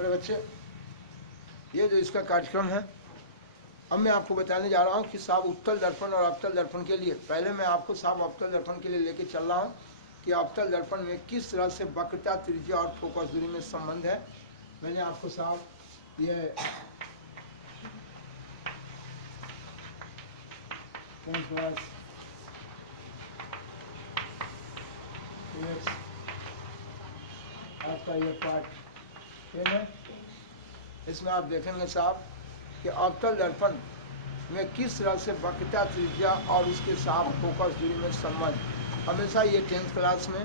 मेरे बच्चे, ये जो इसका कार्यक्रम है, अब मैं आपको बताने जा रहा हूँ कि साहब उत्तल दर्पण और अवतल दर्पण के लिए, पहले मैं आपको साहब अवतल दर्पण के लिए लेके चल रहा हूँ कि अवतल दर्पण में किस तरह से वक्रता, त्रिज्या और फोकस दूरी में संबंध है। मैंने आपको साहब ये आपका ये पार्ट ये है, इसमें आप देखेंगे साहब कि अवतल दर्पण में किस तरह से वक्रता, त्रिज्या और उसके साथ फोकस दूरी में संबंध, हमेशा ये 10th क्लास में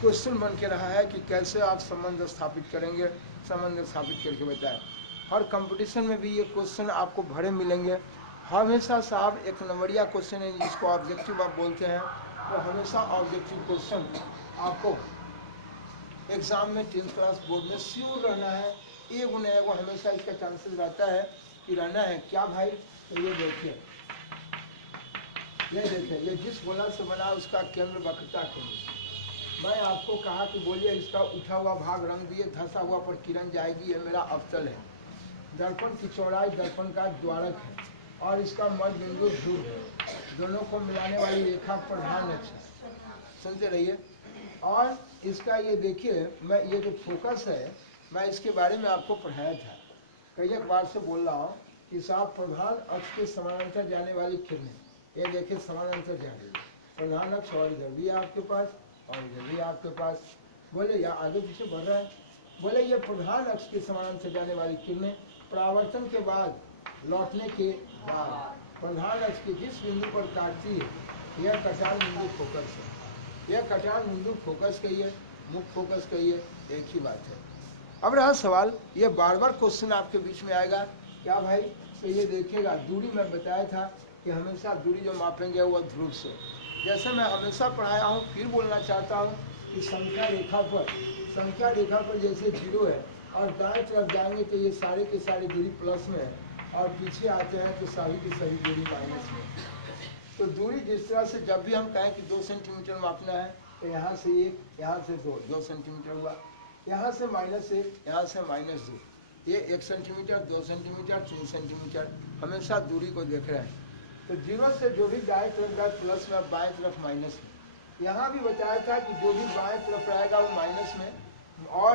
क्वेश्चन बन के रहा है कि कैसे आप संबंध स्थापित करेंगे, संबंध स्थापित करके बताएं। हर कंपटीशन में भी ये क्वेश्चन आपको भरे मिलेंगे। हमेशा साहब एक नंबरिया क्वेश्चन है जिसको ऑब्जेक्टिव आप बोलते हैं, तो हमेशा ऑब्जेक्टिव क्वेश्चन आपको एग्जाम में 10th क्लास बोर्ड में श्योर रहना है। एक न एक हमेशा इसका चांसेस रहता है कि रहना है क्या भाई। तो ये देखिए, ये जिस गोला से बना उसका केंद्र वक्रता केंद्र। मैं आपको कहा कि बोलिए इसका उठा हुआ भाग रंग दिए, धंसा हुआ पर किरण जाएगी, ये मेरा अवतल है। दर्पण की चौड़ाई दर्पण का द्वारक है और इसका मध्य बिंदु ध्रुव है। दोनों को मिलाने वाली रेखा प्रधान अक्ष है। सुनते रहिए। और इसका ये देखिए, मैं ये जो फोकस है मैं इसके बारे में आपको पढ़ाया था, कई एक बार से बोल रहा हूँ कि साहब प्रधान अक्ष के समानांतर जाने वाली किरणें, ये देखिए समानांतर जा रही है। प्रधान अक्ष और इधर भी आपके पास और इधर भी आपके पास। बोले या आगे पीछे बढ़ रहा है। बोले ये प्रधान अक्ष के समानांतर जाने वाली किरणें परावर्तन के बाद, लौटने के बाद प्रधान अक्ष के जिस बिंदु पर काटती है, यह कटान बिंदु फोकस है। यह कटान बिंदु फोकस कहिए, मुख्य फोकस कहिए, एक ही बात है। अब रहा सवाल, ये बार बार क्वेश्चन आपके बीच में आएगा क्या भाई। तो ये देखिएगा, दूरी मैं बताया था कि हमेशा दूरी जो मापेंगे वह ध्रुव से। जैसे मैं हमेशा पढ़ाया हूँ, फिर बोलना चाहता हूँ कि संख्या रेखा पर जैसे 0 है और दाएं तरफ जाएंगे तो ये सारे के सारे दूरी प्लस में है और पीछे आते हैं तो सभी की सभी दूरी माइनस में। तो दूरी जिस तरह से जब भी हम कहें कि 2 सेंटीमीटर मापना है तो यहाँ से 1, यहाँ से 2 सेंटीमीटर हुआ, यहाँ से -1, यहाँ से -2, ये 1 सेंटीमीटर, 2 सेंटीमीटर, 3 सेंटीमीटर, हमेशा दूरी को देख रहे हैं। तो 0 से जो भी दाएं तरफ का प्लस में, बाएं तरफ माइनस में। यहाँ भी बताया था कि जो भी बाएं तरफ रहेगा वो माइनस में। और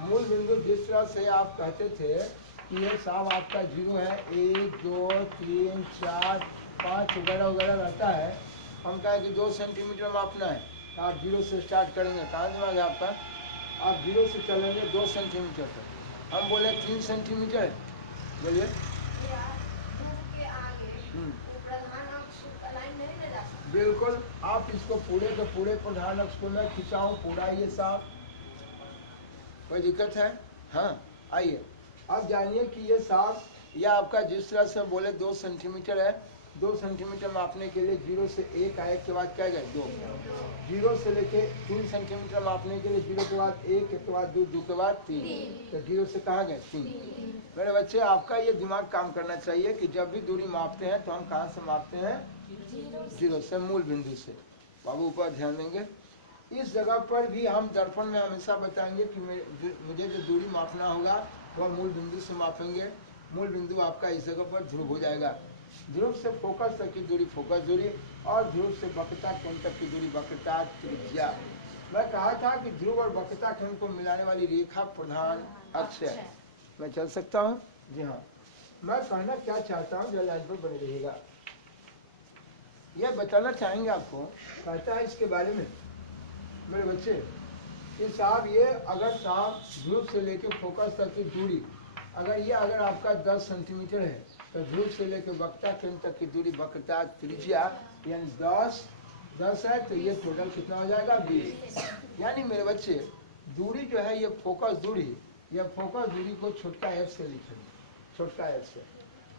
मूल बिंदु जिस तरह से आप कहते थे कि ये साहब आपका 0 है, 1, 2, 3, 4, 5 वगैरह वगैरह रहता है। हम कहें कि 2 सेंटीमीटर मापना है, तो आप 0 से स्टार्ट करेंगे। कहाँ दिमाग है आपका, आप 0 से चलेंगे 2 सेंटीमीटर तक। हम बोले 3 सेंटीमीटर, बोलिए। बिल्कुल, आप इसको पूरे के पूरे प्रधान अक्ष को मैं खिंचाऊँ पूरा, ये साहब कोई दिक्कत है? हाँ आइए, अब जानिए कि ये साहब यह आपका जिस तरह से बोले 2 सेंटीमीटर है, 2 सेंटीमीटर मापने के लिए 0 से 1 आए के बाद क्या गए 2, 0 से लेके 3 सेंटीमीटर मापने के लिए 0 के बाद 1, के बाद 2, 2 के बाद 3, तो 0 से कहाँ गए 3। मेरे बच्चे, आपका ये दिमाग काम करना चाहिए कि जब भी दूरी मापते हैं तो हम कहाँ से मापते हैं, 0 से, मूल बिंदु से। बाबू ऊपर ध्यान देंगे। इस जगह पर भी हम दर्पण में हमेशा बताएंगे कि मुझे जो दूरी मापना होगा वह मूल बिंदु से मापेंगे। मूल बिंदु आपका इस जगह पर ध्रुव हो जाएगा। ध्रुव से फोकस तक की दूरी फोकस दूरी और ध्रुव से वक्रता केंद्र तक की दूरी वक्रता त्रिज्या। मैं कहा था कि ध्रुव और वक्रता केंद्र को मिलाने वाली रेखा प्रधान अक्ष है। मैं चल सकता हूँ? जी हाँ। मैं कहना क्या चाहता हूँ, जब लाइन पर बने रहिएगा। यह बताना चाहेंगे आपको, कहता है इसके बारे में मेरे बच्चे कि साहब ये अगर साहब ध्रुव से लेके फोकस तक की दूरी अगर आपका 10 सेंटीमीटर है तो ध्रुव से लेके वक्रता केंद्र तक की दूरी वक्रता त्रिज्या यानी 10 है, तो ये टोटल कितना हो जाएगा 20। यानी मेरे बच्चे दूरी जो है ये फोकस दूरी को छोटका f से लिखेंगे, छोटका f से।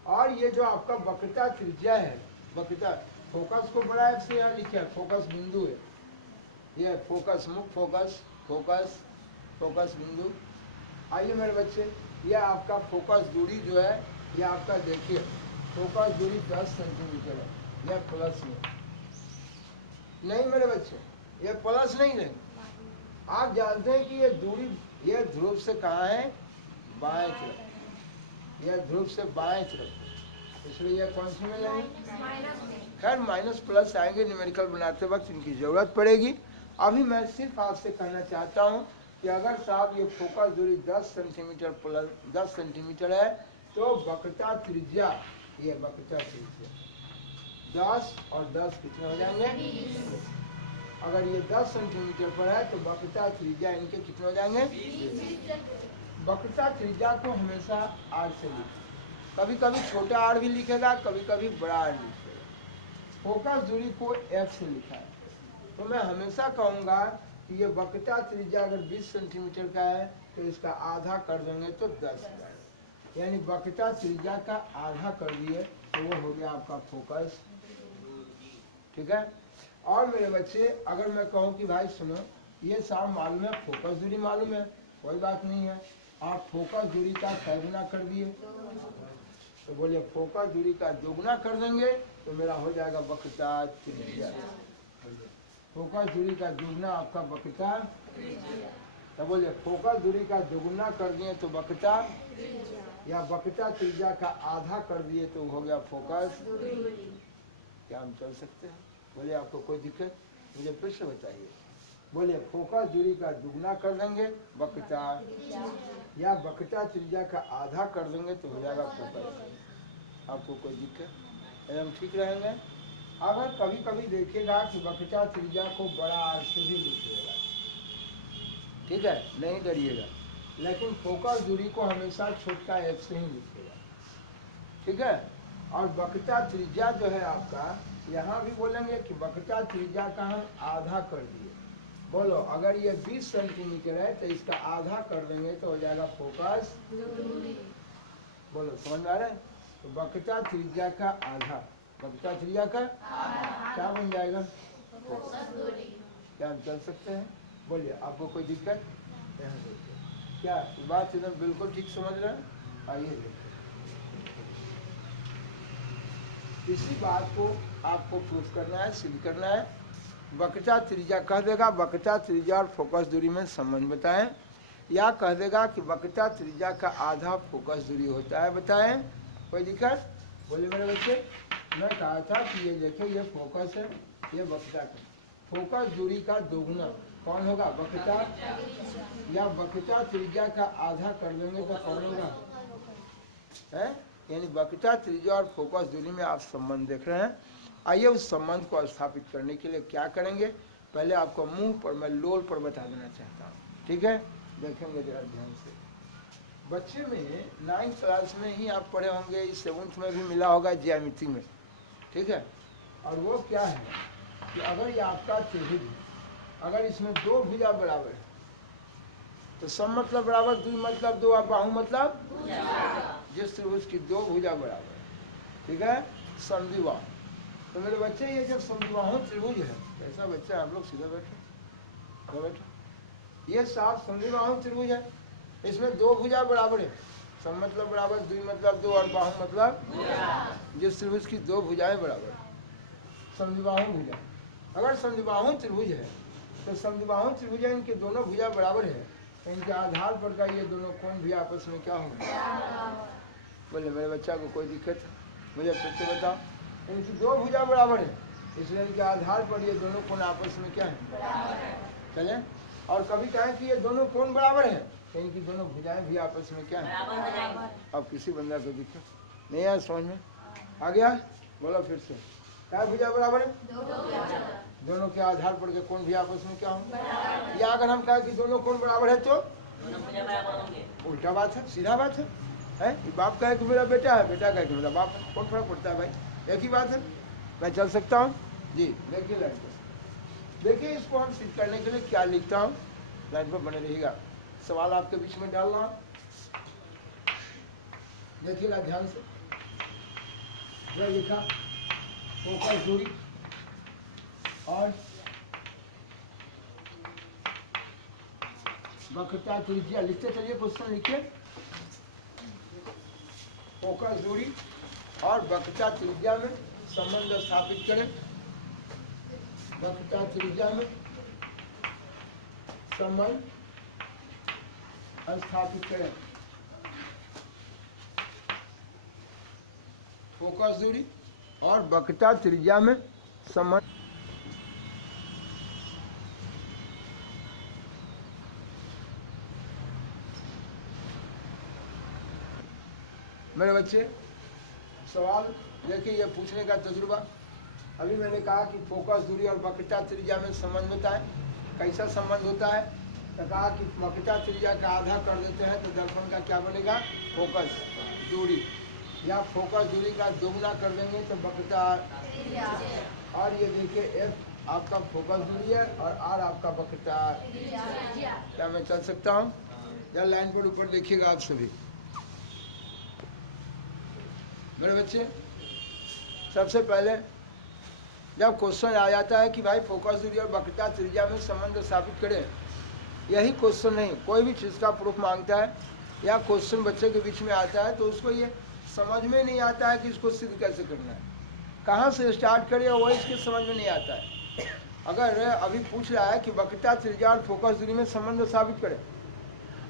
और ये जो आपका वक्रता त्रिज्या है, वक्रता फोकस को बड़ा f से यहाँ लिखे है, फोकस बिंदु है ये, फोकस मुख्य फोकस बिंदु। आइए मेरे बच्चे, यह आपका फोकस दूरी जो है ये आपका देखिए फोकस दूरी 10 सेंटीमीटर है, यह प्लस में नहीं मेरे बच्चे, ये प्लस नहीं है। आप जानते हैं कि ये दूरी ये ध्रुव से कहाँ है, बाएं तरफ, यह ध्रुव से बाएं तरफ, इसलिए यह कौन सी में लेंगे। खैर माइनस प्लस आएंगे न्यूमेरिकल बनाते वक्त, इनकी जरूरत पड़ेगी। अभी मैं सिर्फ आपसे कहना चाहता हूँ कि अगर साहब ये फोकस दूरी 10 सेंटीमीटर प्लस 10 सेंटीमीटर है तो वक्रता त्रिज्या, ये वक्रता त्रिज्या 10 और 10 कितने हो जाएंगे। अगर ये 10 सेंटीमीटर पर है तो वक्रता त्रिज्या इनके कितने हो जाएंगे। वक्रता त्रिज्या को हमेशा आर से लिखें, कभी कभी छोटा आर भी लिखेगा, कभी कभी बड़ा आर लिखेगा। फोकस दूरी को एफ से लिखा है, तो मैं हमेशा कहूँगा कि ये वक्रता त्रिज्या अगर 20 सेंटीमीटर का है तो इसका आधा कर देंगे तो 10 हो जाएगा, यानी वक्रता त्रिज्या का आधा कर दिए तो वो हो गया आपका फोकस। ठीक है। और मेरे बच्चे अगर मैं कहूँ कि भाई सुनो ये साफ मालूम है, फोकस दूरी मालूम है, कोई बात नहीं है, आप फोकस दूरी का कै गुना कर दिए, तो बोलिए फोकस दूरी का दोगुना कर देंगे तो मेरा हो जाएगा वक्रता त्रिज्या। फोकस दूरी का दोगुना आपका वक्रता, तो बोलिए फोकस दूरी का दोगुना कर दिए तो वक्रता, या वक्रता त्रिज्या का आधा कर दिए तो हो गया फोकस। क्या हम चल सकते हैं। बोले आपको कोई दिक्कत, मुझे फिर से बताइए। बोले फोकस दूरी का दुगना कर देंगे वक्रता, या वक्रता त्रिज्या का आधा कर देंगे तो हो जाएगा फोकस। आपको कोई दिक्कत, एकदम ठीक रहेंगे। अगर कभी कभी देखिएगा कि वक्रता त्रिज्या को बड़ा आर से भी लिखिएगा, ठीक है, नहीं डरिएगा, लेकिन फोकस दूरी को हमेशा छोटा एफ से ही लिखिएगा। ठीक है। और वक्रता त्रिज्या जो है आपका, यहाँ भी बोलेंगे कि वक्रता त्रिज्या का हम आधा कर दिए। बोलो अगर ये 20 सेंटीमीटर है तो इसका आधा कर देंगे तो हो जाएगा फोकस। बोलो समझ में आ रहा है। तो वक्रता त्रिज्या का आधा, वक्रता त्रिज्या का क्या बन जाएगा, क्या हम चल सकते हैं। बोलिए आपको कोई दिक्कत, यहाँ देखिए क्या बात एकदम बिल्कुल ठीक समझ रहे हैं। आइए देखिए, इसी बात को आपको प्रूफ करना है, सिद्ध करना है। वक्रता त्रिज्या कह देगा वक्रता त्रिज्या और फोकस दूरी में संबंध बताएं, या कह देगा कि वक्रता त्रिज्या का आधा फोकस दूरी होता है, बताएं। कोई दिक्कत। बोले मेरे बच्चे, मैं कहा था कि ये देखो ये फोकस है, ये वक्रता का फोकस दूरी का दोगुना कौन होगा, वक्रता, या वक्रता त्रिज्या का आधा कर देंगे तो कौन होगा, है। यानी वक्रता त्रिज्या और फोकस दूरी में आप संबंध देख रहे हैं। आइए उस संबंध को स्थापित करने के लिए क्या करेंगे, पहले आपको मुंह पर मैं लोल पर बता देना चाहता हूँ। ठीक है, देखेंगे जरा ध्यान से। बच्चे में 9th क्लास में ही आप पढ़े होंगे, 7th में भी मिला होगा ज्यामिति में। ठीक है। और वो क्या है कि अगर ये आपका त्रिभुज है, अगर इसमें दो भुजा बराबर है तो सम मतलब बराबर, द्वि मतलब दो, और बाहु मतलब जिस त्रिभुज की दो भुजा बराबर, ठीक है, संधिबाहु। तो मेरे बच्चे ये जब संधिबाहु त्रिभुज है, ऐसा बच्चा आप लोग सीधा बैठो, बैठो, ये साफ संधिबाहु त्रिभुज है, इसमें दो भुजा बराबर है, सम मतलब बराबर, द्वि मतलब दो, और बाहु मतलब जिस त्रिभुज की दो भुजाएं बराबर, संधिबाहु भुजा। अगर संधिबाहु त्रिभुज है तो संधिबाहु त्रिभुज इनके दोनों भुजा बराबर है, तो इनके आधार पर का ये दोनों कोण भी आपस में क्या होंगे। बोले मेरे बच्चा को कोई दिक्कत है, मुझे फिर से बताओ। इनकी दो भुजा बराबर है, इसलिए इनके आधार पर ये दोनों कोण आपस में क्या है, चले। और कभी कहें कि ये दोनों कोण बराबर है तो इनकी दोनों भुजाएं भी आपस में क्या है। अब किसी बंदा को दिक्कत नहीं आया, समझ में आ गया। बोलो फिर से, क्या भुजा बराबर है, दोनों के आधार पर के कोण भी आपस में क्या होंगे। या अगर हम कहें कि दोनों कोण बराबर है तो उल्टा बात है, सीधा बात है। बाप कहे कि मेरा बेटा है, बेटा कहे कि मेरा बाप है, कौन फर्क पड़ता है भाई, एक ही बात है। मैं चल सकता हूँ जी। देखिए लड़के, देखिए इसको हम सिद्ध करने के लिए क्या लिखता हूँ, लाइन पर बने रहिएगा, सवाल आपके बीच में डाल रहा हूँ, देखिएगा ध्यान से। यह लिखा फोकस दूरी और वक्रता त्रिज्या, लिखते चलिए, क्वेश्चन लिखिए। फोकस दूरी और वक्रता त्रिज्या में संबंध स्थापित करें। वक्रता त्रिज्या में संबंध स्थापित करें। फोकस दूरी और वक्रता त्रिज्या में संबंध। मेरे बच्चे सवाल देखिए, ये पूछने का तजुर्बा। अभी मैंने कहा कि फोकस दूरी और वक्रता त्रिज्या में संबंध होता है। कैसा संबंध होता है? तो कहा कि वक्रता त्रिज्या का आधा कर देते हैं तो दर्पण का क्या बनेगा? फोकस दूरी। या फोकस दूरी का दोगुना कर देंगे तो वक्रता। और ये देखिए एफ आपका फोकस दूरी है और आर आपका वक्रता। क्या मैं चल सकता हूँ? या लाइन पर ऊपर देखिएगा आप सभी मेरे बच्चे। सबसे पहले जब क्वेश्चन आ जाता है कि भाई फोकस दूरी और वक्रता त्रिज्या में संबंध स्थापित करें, यही क्वेश्चन नहीं, कोई भी चीज़ का प्रूफ मांगता है या क्वेश्चन बच्चे के बीच में आता है तो उसको ये समझ में नहीं आता है कि इसको सिद्ध कैसे करना है, कहाँ से स्टार्ट करें, और वही इसके समझ में नहीं आता है। अगर अभी पूछ रहा है कि वक्रता त्रिज्या और फोकस दूरी में संबंध स्थापित करें,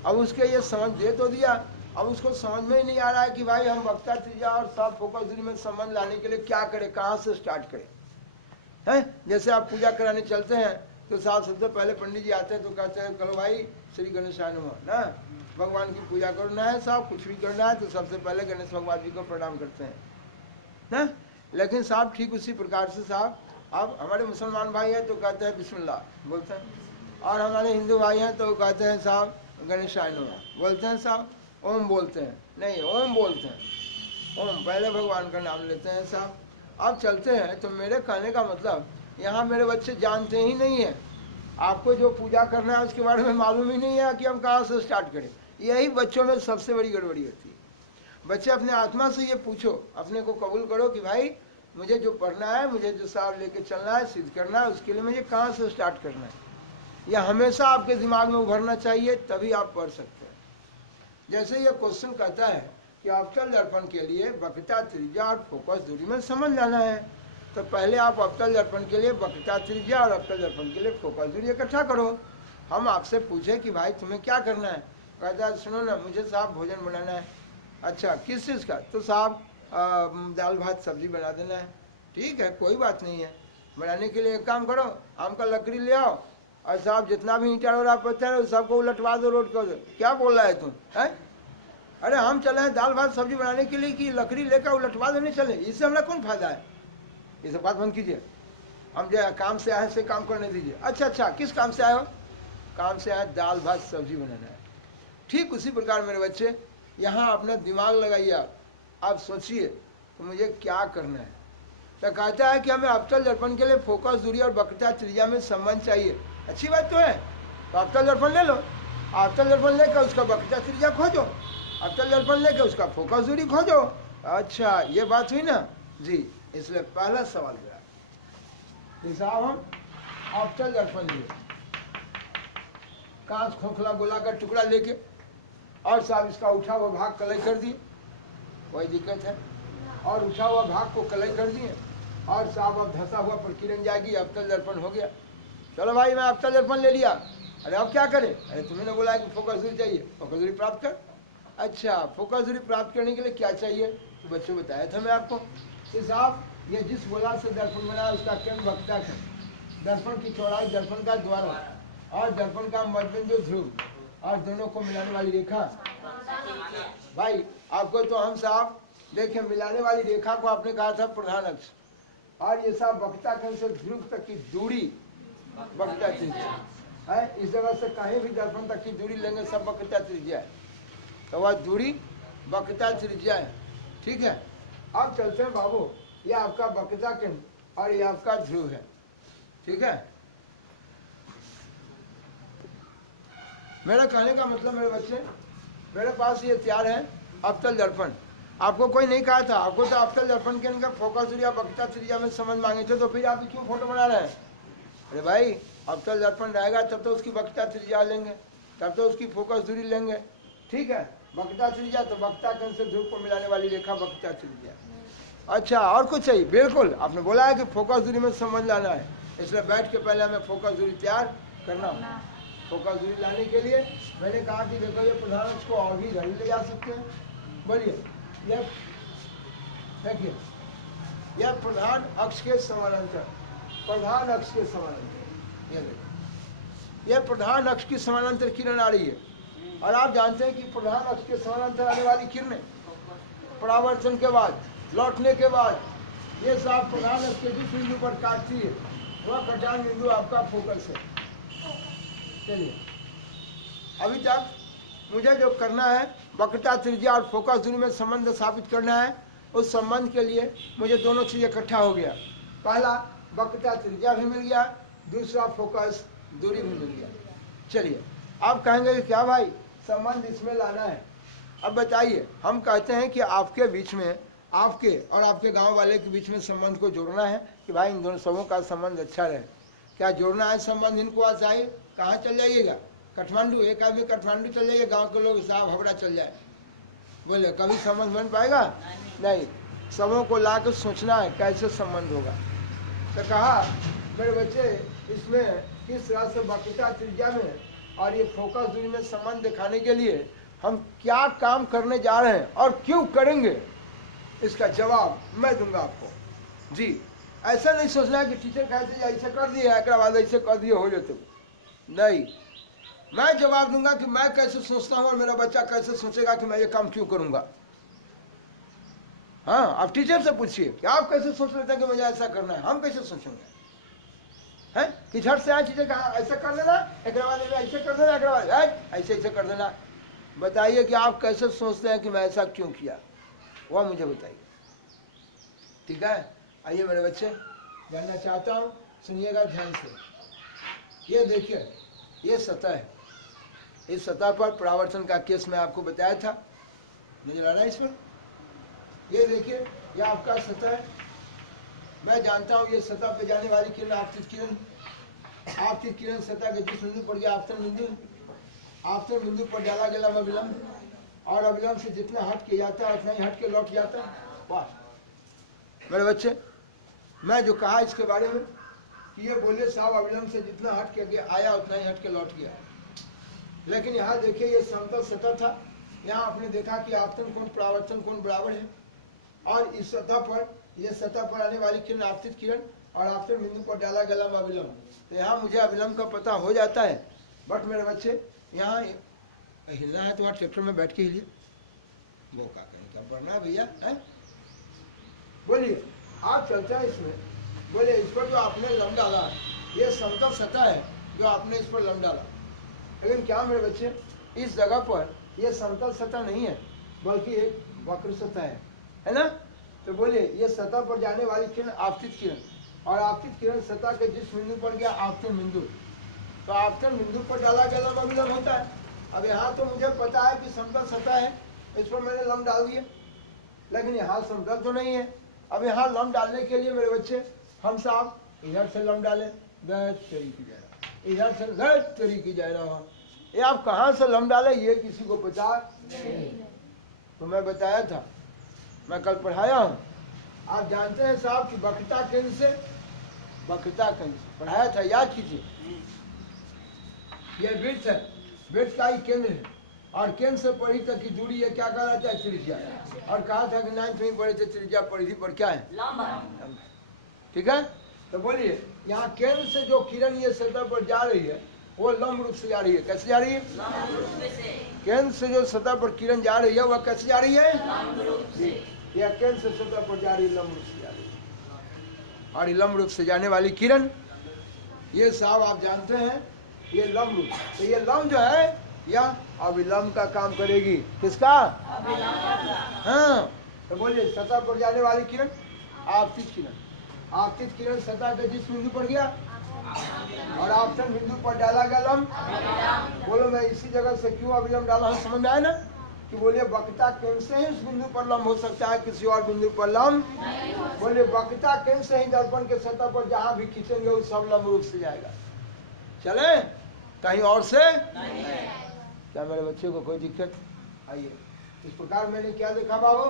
अब उसके ये समझ दे तो दिया, अब उसको समझ में ही नहीं आ रहा है कि भाई हम वक्रता त्रिज्या और साथ फोकस दूरी में संबंध लाने के लिए क्या करें, कहाँ से स्टार्ट करें। हैं जैसे आप पूजा कराने चलते हैं तो साहब सबसे पहले पंडित जी आते हैं तो कहते हैं करो भाई श्री गणेशाय नमः ना, भगवान की पूजा करना है साहब, कुछ भी करना है तो सबसे पहले गणेश भगवान जी को प्रणाम करते हैं ना। लेकिन साहब ठीक उसी प्रकार से साहब अब हमारे मुसलमान भाई हैं तो कहते हैं बिस्मिल्लाह बोलते हैं, और हमारे हिंदू भाई हैं तो कहते हैं साहब गणेशाय नमः बोलते हैं, साहब ओम बोलते हैं, नहीं ओम बोलते हैं, ओम पहले भगवान का नाम लेते हैं साहब। अब चलते हैं तो मेरे कहने का मतलब यहाँ मेरे बच्चे जानते ही नहीं है, आपको जो पूजा करना है उसके बारे में मालूम ही नहीं है कि हम कहाँ से स्टार्ट करें। यही बच्चों में सबसे बड़ी गड़बड़ी होती है। बच्चे अपने आत्मा से ये पूछो, अपने को कबूल करो कि भाई मुझे जो पढ़ना है, मुझे जो साहब लेके चलना है, सिद्ध करना है, उसके लिए मुझे कहाँ से स्टार्ट करना है। यह हमेशा आपके दिमाग में उभरना चाहिए, तभी आप पढ़ सकते हैं। जैसे ये क्वेश्चन कहता है कि अवतल दर्पण के लिए वक्रता त्रिज्या और फोकस दूरी में संबंध लाना है, तो पहले आप अवतल दर्पण के लिए वक्रता त्रिज्या और अवतल दर्पण के लिए फोकस दूरी इकट्ठा करो। हम आपसे पूछे कि भाई तुम्हें क्या करना है, कहता है सुनो ना मुझे साहब भोजन बनाना है। अच्छा किस चीज़ का? तो साहब दाल भात सब्जी बना देना है। ठीक है कोई बात नहीं है, बनाने के लिए एक काम करो, आम का लकड़ी ले आओ और साहब जितना भी ईंटा रोड़ा पत्थर है सबको उलटवा दो रोड कर दो। क्या बोल रहा है तुम? है अरे हम चले हैं दाल भात सब्जी बनाने के लिए कि लकड़ी लेकर उलटवा देने चले, इससे हमारा कौन फायदा है? ये सब बात बंद कीजिए, हम जो काम से आए से काम करने दीजिए। अच्छा अच्छा किस काम से आए हो? काम से आए दाल भात सब्जी बनाना है। ठीक उसी प्रकार मेरे बच्चे यहाँ अपना दिमाग लगाइए, आप सोचिए तो मुझे क्या करना है। तो कहता है कि हमें अवतल दर्पण के लिए फोकस दूरी और वक्रता त्रिज्या में संबंध चाहिए। अच्छी बात तो है, तो अवतल दर्पण ले लो, अवतल दर्पण लेकर उसका वक्रता त्रिज्या खोजो, अवतल दर्पण लेकर उसका फोकस दूरी खोजो। अच्छा ये बात हुई ना जी, इसलिए पहला सवाल गया साहब हम अवतल दर्पण लिए कांच खोखला गोला का टुकड़ा लेके और साहब इसका उठा हुआ भाग कलई कर दिए, कोई दिक्कत है, और उठा हुआ भाग को कलई कर दिए और साहब अब धंसा हुआ प्रकिरण जाएगी, अवतल दर्पण हो गया। चलो भाई मैं अवतल दर्पण ले लिया, अरे अब क्या करें? अरे तुम्हें बोला कि फोकस दूरी चाहिए, फोकस दूरी प्राप्त कर। अच्छा फोकस दूरी प्राप्त करने के लिए क्या चाहिए? तो बच्चों बताया था मैं आपको कि साहब ये जिस गोला से दर्पण बना उसका केंद्र वक्रता है, दर्पण की चौड़ाई, दर्पण का द्वार और दर्पण का मध्यबिंदु ध्रुव और दोनों को मिलाने वाली रेखा। भाई आपको तो हम साहब देखें मिलाने वाली रेखा को आपने कहा था प्रधान अक्ष, और ये साहब वक्रता केंद्र से ध्रुव तक की दूरी वक्रता त्रिज्या है। इस जगह से कहीं भी दर्पण तक की दूरी लेंगे सब वक्रता त्रिज्या है, तो वह दूरी वक्रता त्रिज्या है। ठीक है अब चलते हैं बाबू, ये आपका वक्रता केंद्र और ये आपका ध्रुव है। ठीक है मेरा कहने का मतलब मेरे बच्चे, मेरे पास ये तैयार है अवतल दर्पण। आपको कोई नहीं कहा था, आपको तो अवतल दर्पण के इनका फोकस दूरी और वक्रता त्रिज्या में समझ मांगे थे, तो फिर आप क्यों फोटो बना रहे हैं? अरे भाई अवतल दर्पण रहेगा तब तो उसकी वक्रता त्रिज्या लेंगे, तब तो उसकी फोकस दूरी लेंगे। ठीक है वक्रता त्रिज्या तो वक्रता केंद्र से ध्रुव को मिलाने वाली रेखा वक्रता त्रिज्या। अच्छा और कुछ चाहिए? बिल्कुल आपने बोला है कि फोकस दूरी में संबंध लाना है, इसलिए बैठ के पहले हमें फोकस दूरी तैयार करना फोकस दूरी लाने के लिए मैंने कहा कि देखो ये प्रधान अक्ष को और भी इधर ले जा सकते हैं। बोलिए, यह देखिए, यह प्रधान अक्ष के समानांतर, प्रधान अक्ष के समानांतर, ये देखो, यह प्रधान अक्ष की समानांतर किरण आ रही है। और आप जानते हैं कि प्रधान अक्ष के समानांतर आने वाली किरणें परावर्तन के बाद, लौटने के बाद, ये सब प्रधान अक्ष के जिस बिंदु पर काटती है वह कटान बिंदु आपका फोकस है। चलिए, अभी तक मुझे जो करना है, वक्रता त्रिज्या और फोकस दूरी में संबंध स्थापित करना है। उस संबंध के लिए मुझे दोनों चीज़ इकट्ठा हो गया। पहला वक्रता त्रिज्या भी मिल गया, दूसरा फोकस दूरी भी मिल गया। चलिए, आप कहेंगे कि क्या भाई संबंध इसमें लाना है। अब बताइए, हम कहते हैं कि आपके बीच में, आपके और आपके गांव वाले के बीच में संबंध को जोड़ना है कि भाई इन दोनों सबों का संबंध अच्छा रहे। क्या जोड़ना है संबंध? इनको आज आइए, कहाँ चल जाइएगा? काठमांडू, एक आदमी काठमांडू चल जाइए, गांव के लोग साहब हावड़ा चल जाए, बोले कभी संबंध बन पाएगा? नहीं। सबों को ला कर सोचना है कैसे संबंध होगा। तो कहा मेरे बच्चे, इसमें किस तरह से वक्रता त्रिज्या में और ये फोकस दूरी में संबंध दिखाने के लिए हम क्या काम करने जा रहे हैं और क्यों करेंगे, इसका जवाब मैं दूंगा आपको। जी, ऐसा नहीं सोचना है कि टीचर कहते ऐसे कर दिए, एक बाद ऐसे कर दिए हो जाते, नहीं। मैं जवाब दूंगा कि मैं कैसे सोचता हूँ और मेरा बच्चा कैसे सोचेगा कि मैं ये काम क्यों करूंगा। हाँ, आप टीचर से पूछिए कि आप कैसे सोच लेते हैं कि मुझे ऐसा करना है, हम कैसे सोचेंगे? हैं कि झट से आए टीचर कहा ऐसा कर देना, एक बाद ऐसे कर देना, एक बाद ऐसे ऐसे कर देना। बताइए कि आप कैसे सोचते हैं कि मैं ऐसा क्यों किया, वह मुझे बताइए। ठीक है, आइए मेरे बच्चे, जानना चाहता हूँ, सुनिएगा ध्यान से। ये देखिए, ये सतह है, इस सतह पर परावर्तन का केस मैं आपको बताया था, नजर आ रहा है इस पर? ये देखिए, ये आपका सतह है। मैं जानता हूँ ये सतह पे जाने वाली किरण आपतित किरण, आपतित किरण सतह के जिस बिंदु पर गया आपतन बिंदु, आपतन बिंदु पर डाला गया अविलंब, और अविलंब से जितना हट के जाता है उतना ही हट के लौट जाता है। वाह मेरे बच्चे, मैं जो कहा इसके बारे में कि ये बोले साहब अविलंब से जितना हट के आया उतना ही हट के लौट गया। लेकिन यहाँ देखिए, ये समतल सतह था, यहाँ आपने देखा कि आपतन कोण परावर्तन कोण बराबर है, और इस सतह पर, यह सतह पर आने वाली किरण आपतित किरण और आपतन बिंदु पर डाला गया अविलंब, तो यहाँ मुझे अविलंब का पता हो जाता है। बट मेरे बच्चे, यहाँ हिलना है तो वहाँ ट्रैक्टर में बैठ के हिलिए, वो क्या कहें, क्या बढ़ना भैया है? बोलिए, आप चलते हैं इसमें, बोले इस पर जो आपने लंब डाला, ये समतल सतह है जो आपने इस पर लंब डाला। लेकिन क्या मेरे बच्चे, इस जगह पर यह समतल सतह नहीं है बल्कि एक वक्र सतह है ना? तो बोलिए, ये सतह पर जाने वाली किरण आपतित किरण, और आपतित किरण सतह के जिस बिंदु पर गया आपतन बिंदु, तो आपतन बिंदु पर डाला गया लंब अभिलंब होता है। अब यहाँ तो मुझे पता है कि समतल सतह है, इस पर मैंने लंब डाल दिया, लेकिन यहाँ समतल तो नहीं है। अब यहाँ लंब डालने के लिए मेरे बच्चे, हम साहब इधर से लंब डालें, इधर से तरीकी जा रहा, ये आप कहाँ से लंब डाले ये किसी को पता नहीं। तो मैं बताया था, मैं कल पढ़ाया हूँ, आप जानते हैं साहब कि वक्रता केंद्र से, वक्रता केंद्र से पढ़ाया था, याद कीजिए। ये वृत्त है, वृत्त का ही केंद्र है, और केंद्र से परिधि तक की दूरी ये क्या कहा जाता है? त्रिज्या। और कहा था कि 9th में पढ़े थे, त्रिज्या परिधि पर क्या है? लंब। ठीक है, तो बोलिए, यहाँ केंद्र से जो किरण ये सतह पर जा रही है वो लंब रूप से जा रही है। कैसे जा रही है? लंब रूप से। केंद्र से जो सतह पर किरण जा रही है वह कैसे जा रही है? लंब रूप से। यह केंद्र से सतह पर जा रही है, लंब रूप से जा रही है। और लंब रूप से जाने वाली किरण, ये साहब आप जानते हैं, ये लंब रूप, तो ये लंब जो है यह अविलंब का काम करेगी। किसका? अविलंब। हाँ, तो बोलिए, सतह पर जाने वाली किरण आपतित किरण, आपतित किरण सतह के जिस बिंदु पर गया और आपतन बिंदु पर डाला गया लंब। बोलो, मैं इसी जगह से क्यों अविलंब डाला हूँ, समझ में आया ना? कि बोलिए, वक्रता केंद्र से ही उस बिंदु पर लंब हो सकता है, किसी और बिंदु पर लंब। बोलिए, वक्रता केंद्र से ही दर्पण के सतह पर जहाँ भी खींचेंगे वो सब लंब रूप से जाएगा। चले, कहीं और से नहीं। क्या मेरे बच्चे को कोई दिक्कत? आइए, इस प्रकार मैंने क्या देखा बाबू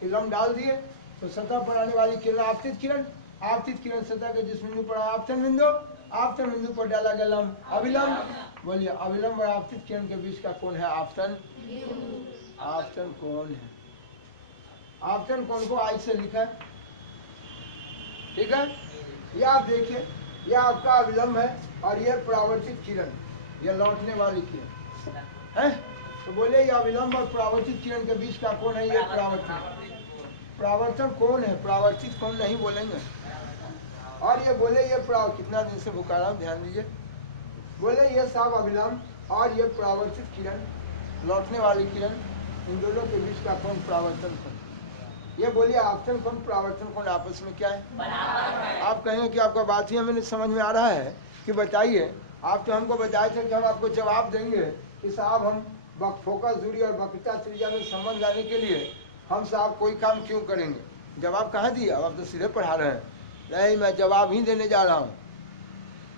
कि लंब डाल दिए, तो सतह पर आने वाली किरण आपतित किरण, आपतित किरण सतह के जिस बिंदु पर आपतन बिंदु, आपतन बिंदु पर डाला गया लंब अविलंब। बोलिए अविलंब और आपतित किरण के बीच का कोण है आपतन। आपतन कोण है। आपतन कोण को आई से लिखा है, ठीक है। ये आप देखिए, ये आपका अविलंब है और ये परावर्तित किरण, ये लौटने वाली किरण है। तो बोले ये अविलंब और परावर्तित किरण के बीच का कोण है ये परावर्तन कोण है, परावर्तित कोण नहीं बोलेंगे। और ये बोले ये कितना दिन से बुका रहा हूं, ध्यान दीजिए। बोले ये सब अविलंब और ये परावर्तित किरण, लौटने वाली किरण, इन दोनों के बीच का कोण परावर्तन कोण। ये बोलिए आपतन कोण परावर्तन कोण आपस में क्या है। आप कहेंगे कि आपका बात ही हमें समझ में आ रहा है कि बताइए। आप तो हमको बताए थे कि हम आपको जवाब देंगे कि साहब हम फोकस दूरी और वक्रता त्रिज्या में संबंध लाने के लिए हम साहब कोई काम क्यों करेंगे। जवाब कहाँ दिया, अब आप तो सीधे पढ़ा रहे हैं। नहीं, मैं जवाब ही देने जा रहा हूँ।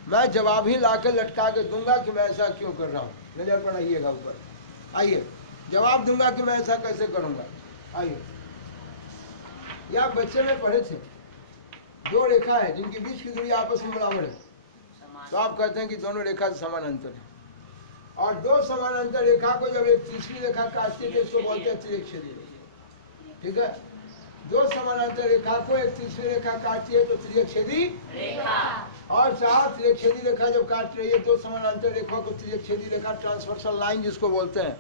मैं जवाब ही ला के लटका के दूंगा कि मैं ऐसा क्यों कर रहा हूँ। नजर पर आइएगा ऊपर, आइए जवाब दूंगा कि मैं ऐसा कैसे करूँगा। आइए, या बच्चे में पढ़े थे, दो रेखा है जिनके बीच की दूरी आपस में बराबर है, तो आप कहते हैं कि दोनों रेखा समानांतर है। और दो समानांतर रेखा को जब एक तीसरी रेखा काटती है तो इसको बोलते हैं त्रिज्यछेदी रेखा, ठीक है। दो समानांतर रेखा को एक तीसरी रेखा काटती है तो त्रिज्यछेदी रेखा। और चार त्रिज्यछेदी रेखा जब काट रही है दो समानांतर रेखा को त्रिज्यछेदी रेखा, ट्रांसवर्सल लाइन जिसको बोलते हैं,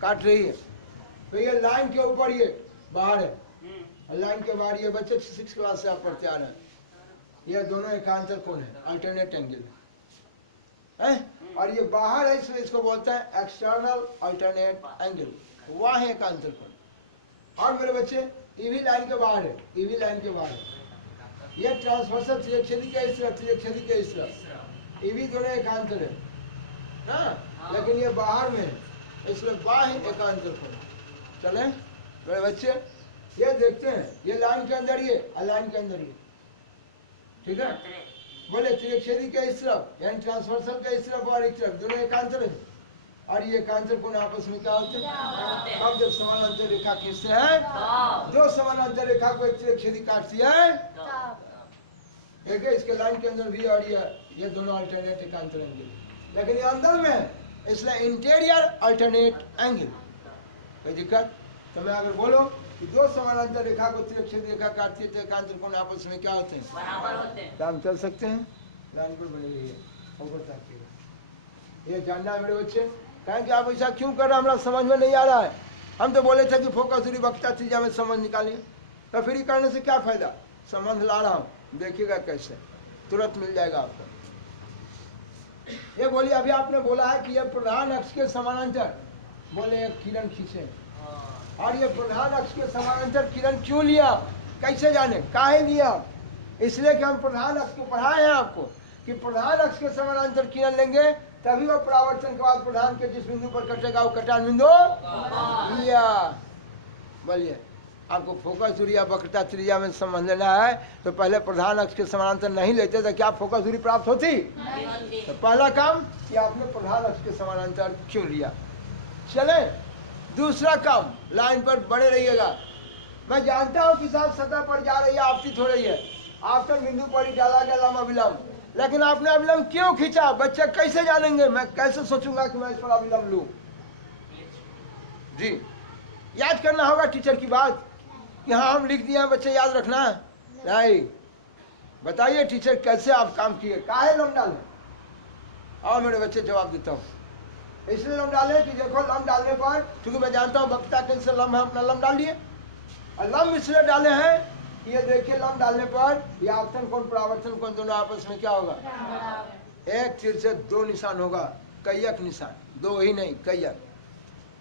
काट रही है, तो ये लाइन के ऊपर ये बाहर है, लाइन के बाहर ये बच्चे 6 क्लास से आप पढ़ते आ रहे हैं। ये दोनों एकांतर कोण है, अल्टरनेट एंगल है। और ये बाहर है इसलिए इसको बोलते हैं एक्सटर्नल अल्टरनेट एंगल, वह है एकांतर कोण। और मेरे बच्चे ईवी लाइन के बाहर है, ईवी लाइन के बाहर ये ट्रांसवर्सल त्रिज्यछेदी के इस तरफ, त्रिज्यछेदी के इस तरफ, ईवी दोनों एकांतर है ना, लेकिन ये बाहर में है इसलिए बाह्य एकांतर कोण। चले मेरे बच्चे, ये देखते हैं, ये लाइन के अंदर ये और लाइन के अंदर ये, ठीक है। बोले त्रिज्यछेदी के इस तरफ यानी ट्रांसवर्सल के इस तरफ और इस तरफ दोनों एकांतर है। और ये एकांतर कोण आपस में क्या होते हैं। अब जब समानांतर रेखा खींचते हैं, जो समानांतर रेखा को एक त्रिज्यछेदी काटती है, देखिए इसके लाइन के अंदर भी और ये दोनों अल्टरनेट एकांतर एंगल, लेकिन ये अंदर में इसलिए इंटीरियर अल्टरनेट एंगल। कोई दिक्कत? तो मैं अगर बोलो कि दो समानांतर रेखा को त्रिज्यछेदी रेखा काटती है तो एकांतर कोण आपस में क्या होते हैं, बराबर होते हैं। काम चल सकते हैं, लाइन पर बनी हुई है, ऊपर ताकिएगा। ये जानना है मेरे बच्चे, कहें कि आप ऐसा क्यों कर रहे हैं, हमारा समझ में नहीं आ रहा है। हम तो बोले थे कि फोकस दूरी वक्रता त्रिज्या में संबंध निकालिए, तो फिर ये करने से क्या फायदा। संबंध ला रहा हूँ, देखिएगा कैसे, तुरंत मिल जाएगा आपको। ये बोलिए अभी आपने बोला है कि ये प्रधान अक्ष के समानांतर, बोले एक किरण खींचे, और ये प्रधान अक्ष के समानांतर किरण क्यों लिया, कैसे जाने, काहे लिया। इसलिए कि हम प्रधान अक्ष को पढ़ाए हैं आपको कि प्रधान अक्ष के समानांतर किरण लेंगे तभी वो परावर्तन के बाद प्रधान के जिस बिंदु पर कटेगा वो कटान बिंदु लिया। बोलिए आपको फोकस दूरी या वक्रता त्रिज्या में संबंध लेना है तो पहले प्रधान अक्ष के समानांतर नहीं लेते तो क्या फोकस दूरी प्राप्त होती। तो पहला काम कि आपने प्रधान अक्ष के समानांतर क्यों लिया। चले दूसरा काम, लाइन पर बने रहिएगा। मैं जानता हूँ कि साहब सतह पर जा रही है, आपतित हो रही है, आपतन बिंदु पर ही डाला गया लंब अविलंब, लेकिन आपने अविलंब क्यों खींचा, बच्चे कैसे जानेंगे, मैं कैसे सोचूंगा कि मैं इस पर अविलंब लूं। जी याद करना होगा टीचर की बात कि हाँ हम लिख दिए हैं, बच्चे याद रखना है नहीं। बताइए टीचर कैसे आप काम किए, काहे लंब डाले। और मेरे बच्चे जवाब देता हूँ, इसलिए लंब डाले कि देखो लंब डालने पर, क्योंकि मैं जानता हूँ वक्रता के से लंब है, अपना लंब डाल दिए। और लंब इसलिए डाले हैं, ये देखिए लंब डालने पर ये आपतन कोण परावर्तन कोण दोनों आपस में क्या होगा, एक तीर से दो निशान होगा, कैयक निशान, दो ही नहीं कैयक।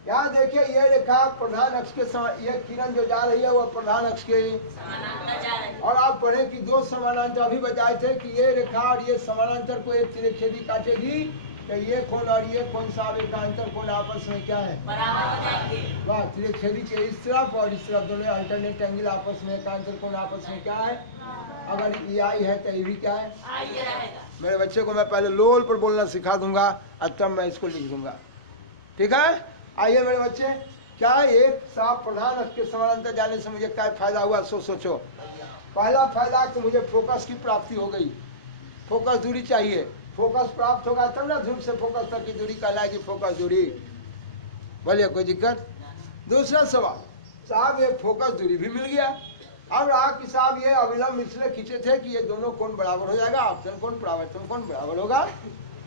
यहाँ देखिए ये रेखा प्रधान अक्ष के ये किरण जो जा रही है वो प्रधान अक्ष के समानांतर जा रही है। और आप पढ़े कि दो समानांतर अभी बताए थे कि ये रेखा और ये समानांतर को एक त्रिज्यछेदी काटेगी तो ये कोण और ये कोण साहब एकांतर कोण आपस में क्या है, बराबर हो जाएंगे। वाह, त्रिज्यछेदी के इस तरफ और इस तरफ दोनों अल्टरनेट एंगल आपस में एकांतर कोण आपस में क्या है। अगर ई आई है तो ये भी क्या है, आई रहेगा। मेरे बच्चे को मैं पहले लोल पर बोलना सिखा दूंगा और तब मैं इसको लिख दूंगा, ठीक है। आइए मेरे बच्चे, क्या एक साफ प्रधान अक्ष के समानांतर जाने से मुझे क्या फायदा हुआ, सोचो। पहला फायदा कि मुझे फोकस की प्राप्ति हो गई। फोकस दूरी चाहिए, फोकस प्राप्त होगा तब ना ध्रुव से फोकस तक की दूरी कहलाएगी फोकस दूरी। बोलिए कोई दिक्कत? दूसरा सवाल, साहब ये फोकस दूरी भी मिल गया, अब रहा कि साहब ये अविलंब इसलिए खींचे थे कि ये दोनों कोण बराबर हो जाएगा, आपतन कोण परावर्तन कोण बराबर होगा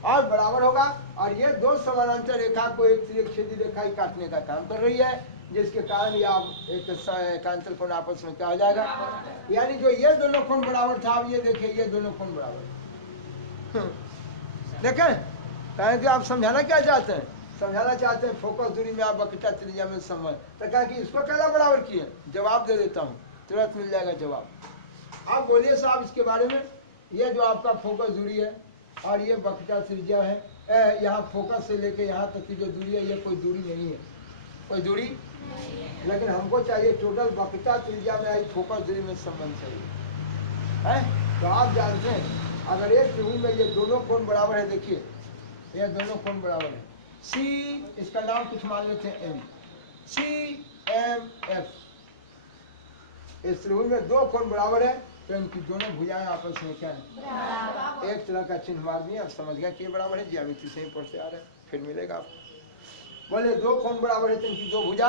और बराबर होगा, और ये दो समानांतर रेखा को एक तिरछेदी रेखा ही काटने का काम कर रही है, जिसके कारण ये एक एकांतर कोण आपस में क्या हो जाएगा, यानी जो ये दोनों कोण बराबर था, अब ये देखिए ये दोनों कोण बराबर देखें। कहें कि आप समझाना क्या चाहते हैं? समझाना चाहते हैं फोकस दूरी में आप वक्रता त्रिज्या में संबंध, तो कहा कि इसको कहना बराबर किए, जवाब दे देता हूँ, तुरंत मिल जाएगा जवाब। आप बोलिए साहब इसके बारे में, ये जो आपका फोकस दूरी है और ये वक्रता त्रिज्या है, यहाँ फोकस से लेके यहाँ तक की जो दूरी है ये कोई दूरी नहीं है, कोई दूरी, लेकिन हमको चाहिए टोटल वक्रता त्रिज्या में आई फोकस दूरी में संबंध चाहिए है। तो आप जानते हैं अगर एक त्रिभुज में ये दोनों कोण बराबर है, देखिए ये दोनों कोण बराबर है, सी इसका नाम कुछ मान लेते हैं एम, सी एम एफ, इस त्रिभुज में दो कोण बराबर है तो इनकी दोनों भुजाएं आपस में क्या है, एक तरह का चिन्ह मार दिया, अब समझ गया कि बराबर है, ज्यामिति से ही पढ़ते आ रहे हैं, फिर मिलेगा आपको। बोले दो कोण बराबर है तो इनकी दो भुजा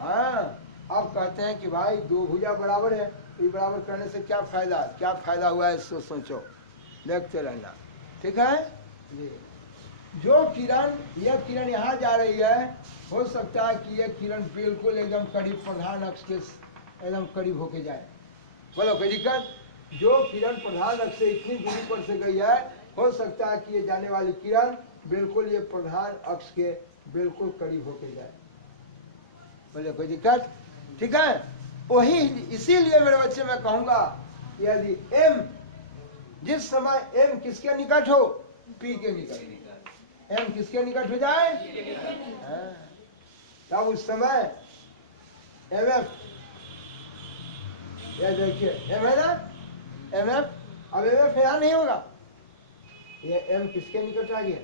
हाँ। अब कहते हैं कि भाई दो भुजा बराबर है, ये बराबर करने से क्या फायदा हुआ है, इसको सोचो, देखते रहना, ठीक है जी। जो किरण, यह किरण यहाँ जा रही है, हो सकता है कि यह किरण बिल्कुल एकदम करीब प्रधान अक्ष के एकदम करीब होके जाए, बोलो कोई दिक्कत? जो किरण प्रधान अक्ष से इतनी दूरी पर से गई है, हो सकता है कि ये जाने वाली किरण बिल्कुल ये प्रधान अक्ष के बिल्कुल करीब होके जाए, बोले कोई दिक्कत? ठीक है, वही इसीलिए मेरे बच्चे मैं कहूंगा यदि m जिस समय m किसके निकट हो, p के निकट, m किसके निकट हो जाए, तब उस समय mf, ये देखिए m है ना, mf, अब mf यहाँ नहीं होगा, ये m किसके निकट आ गया,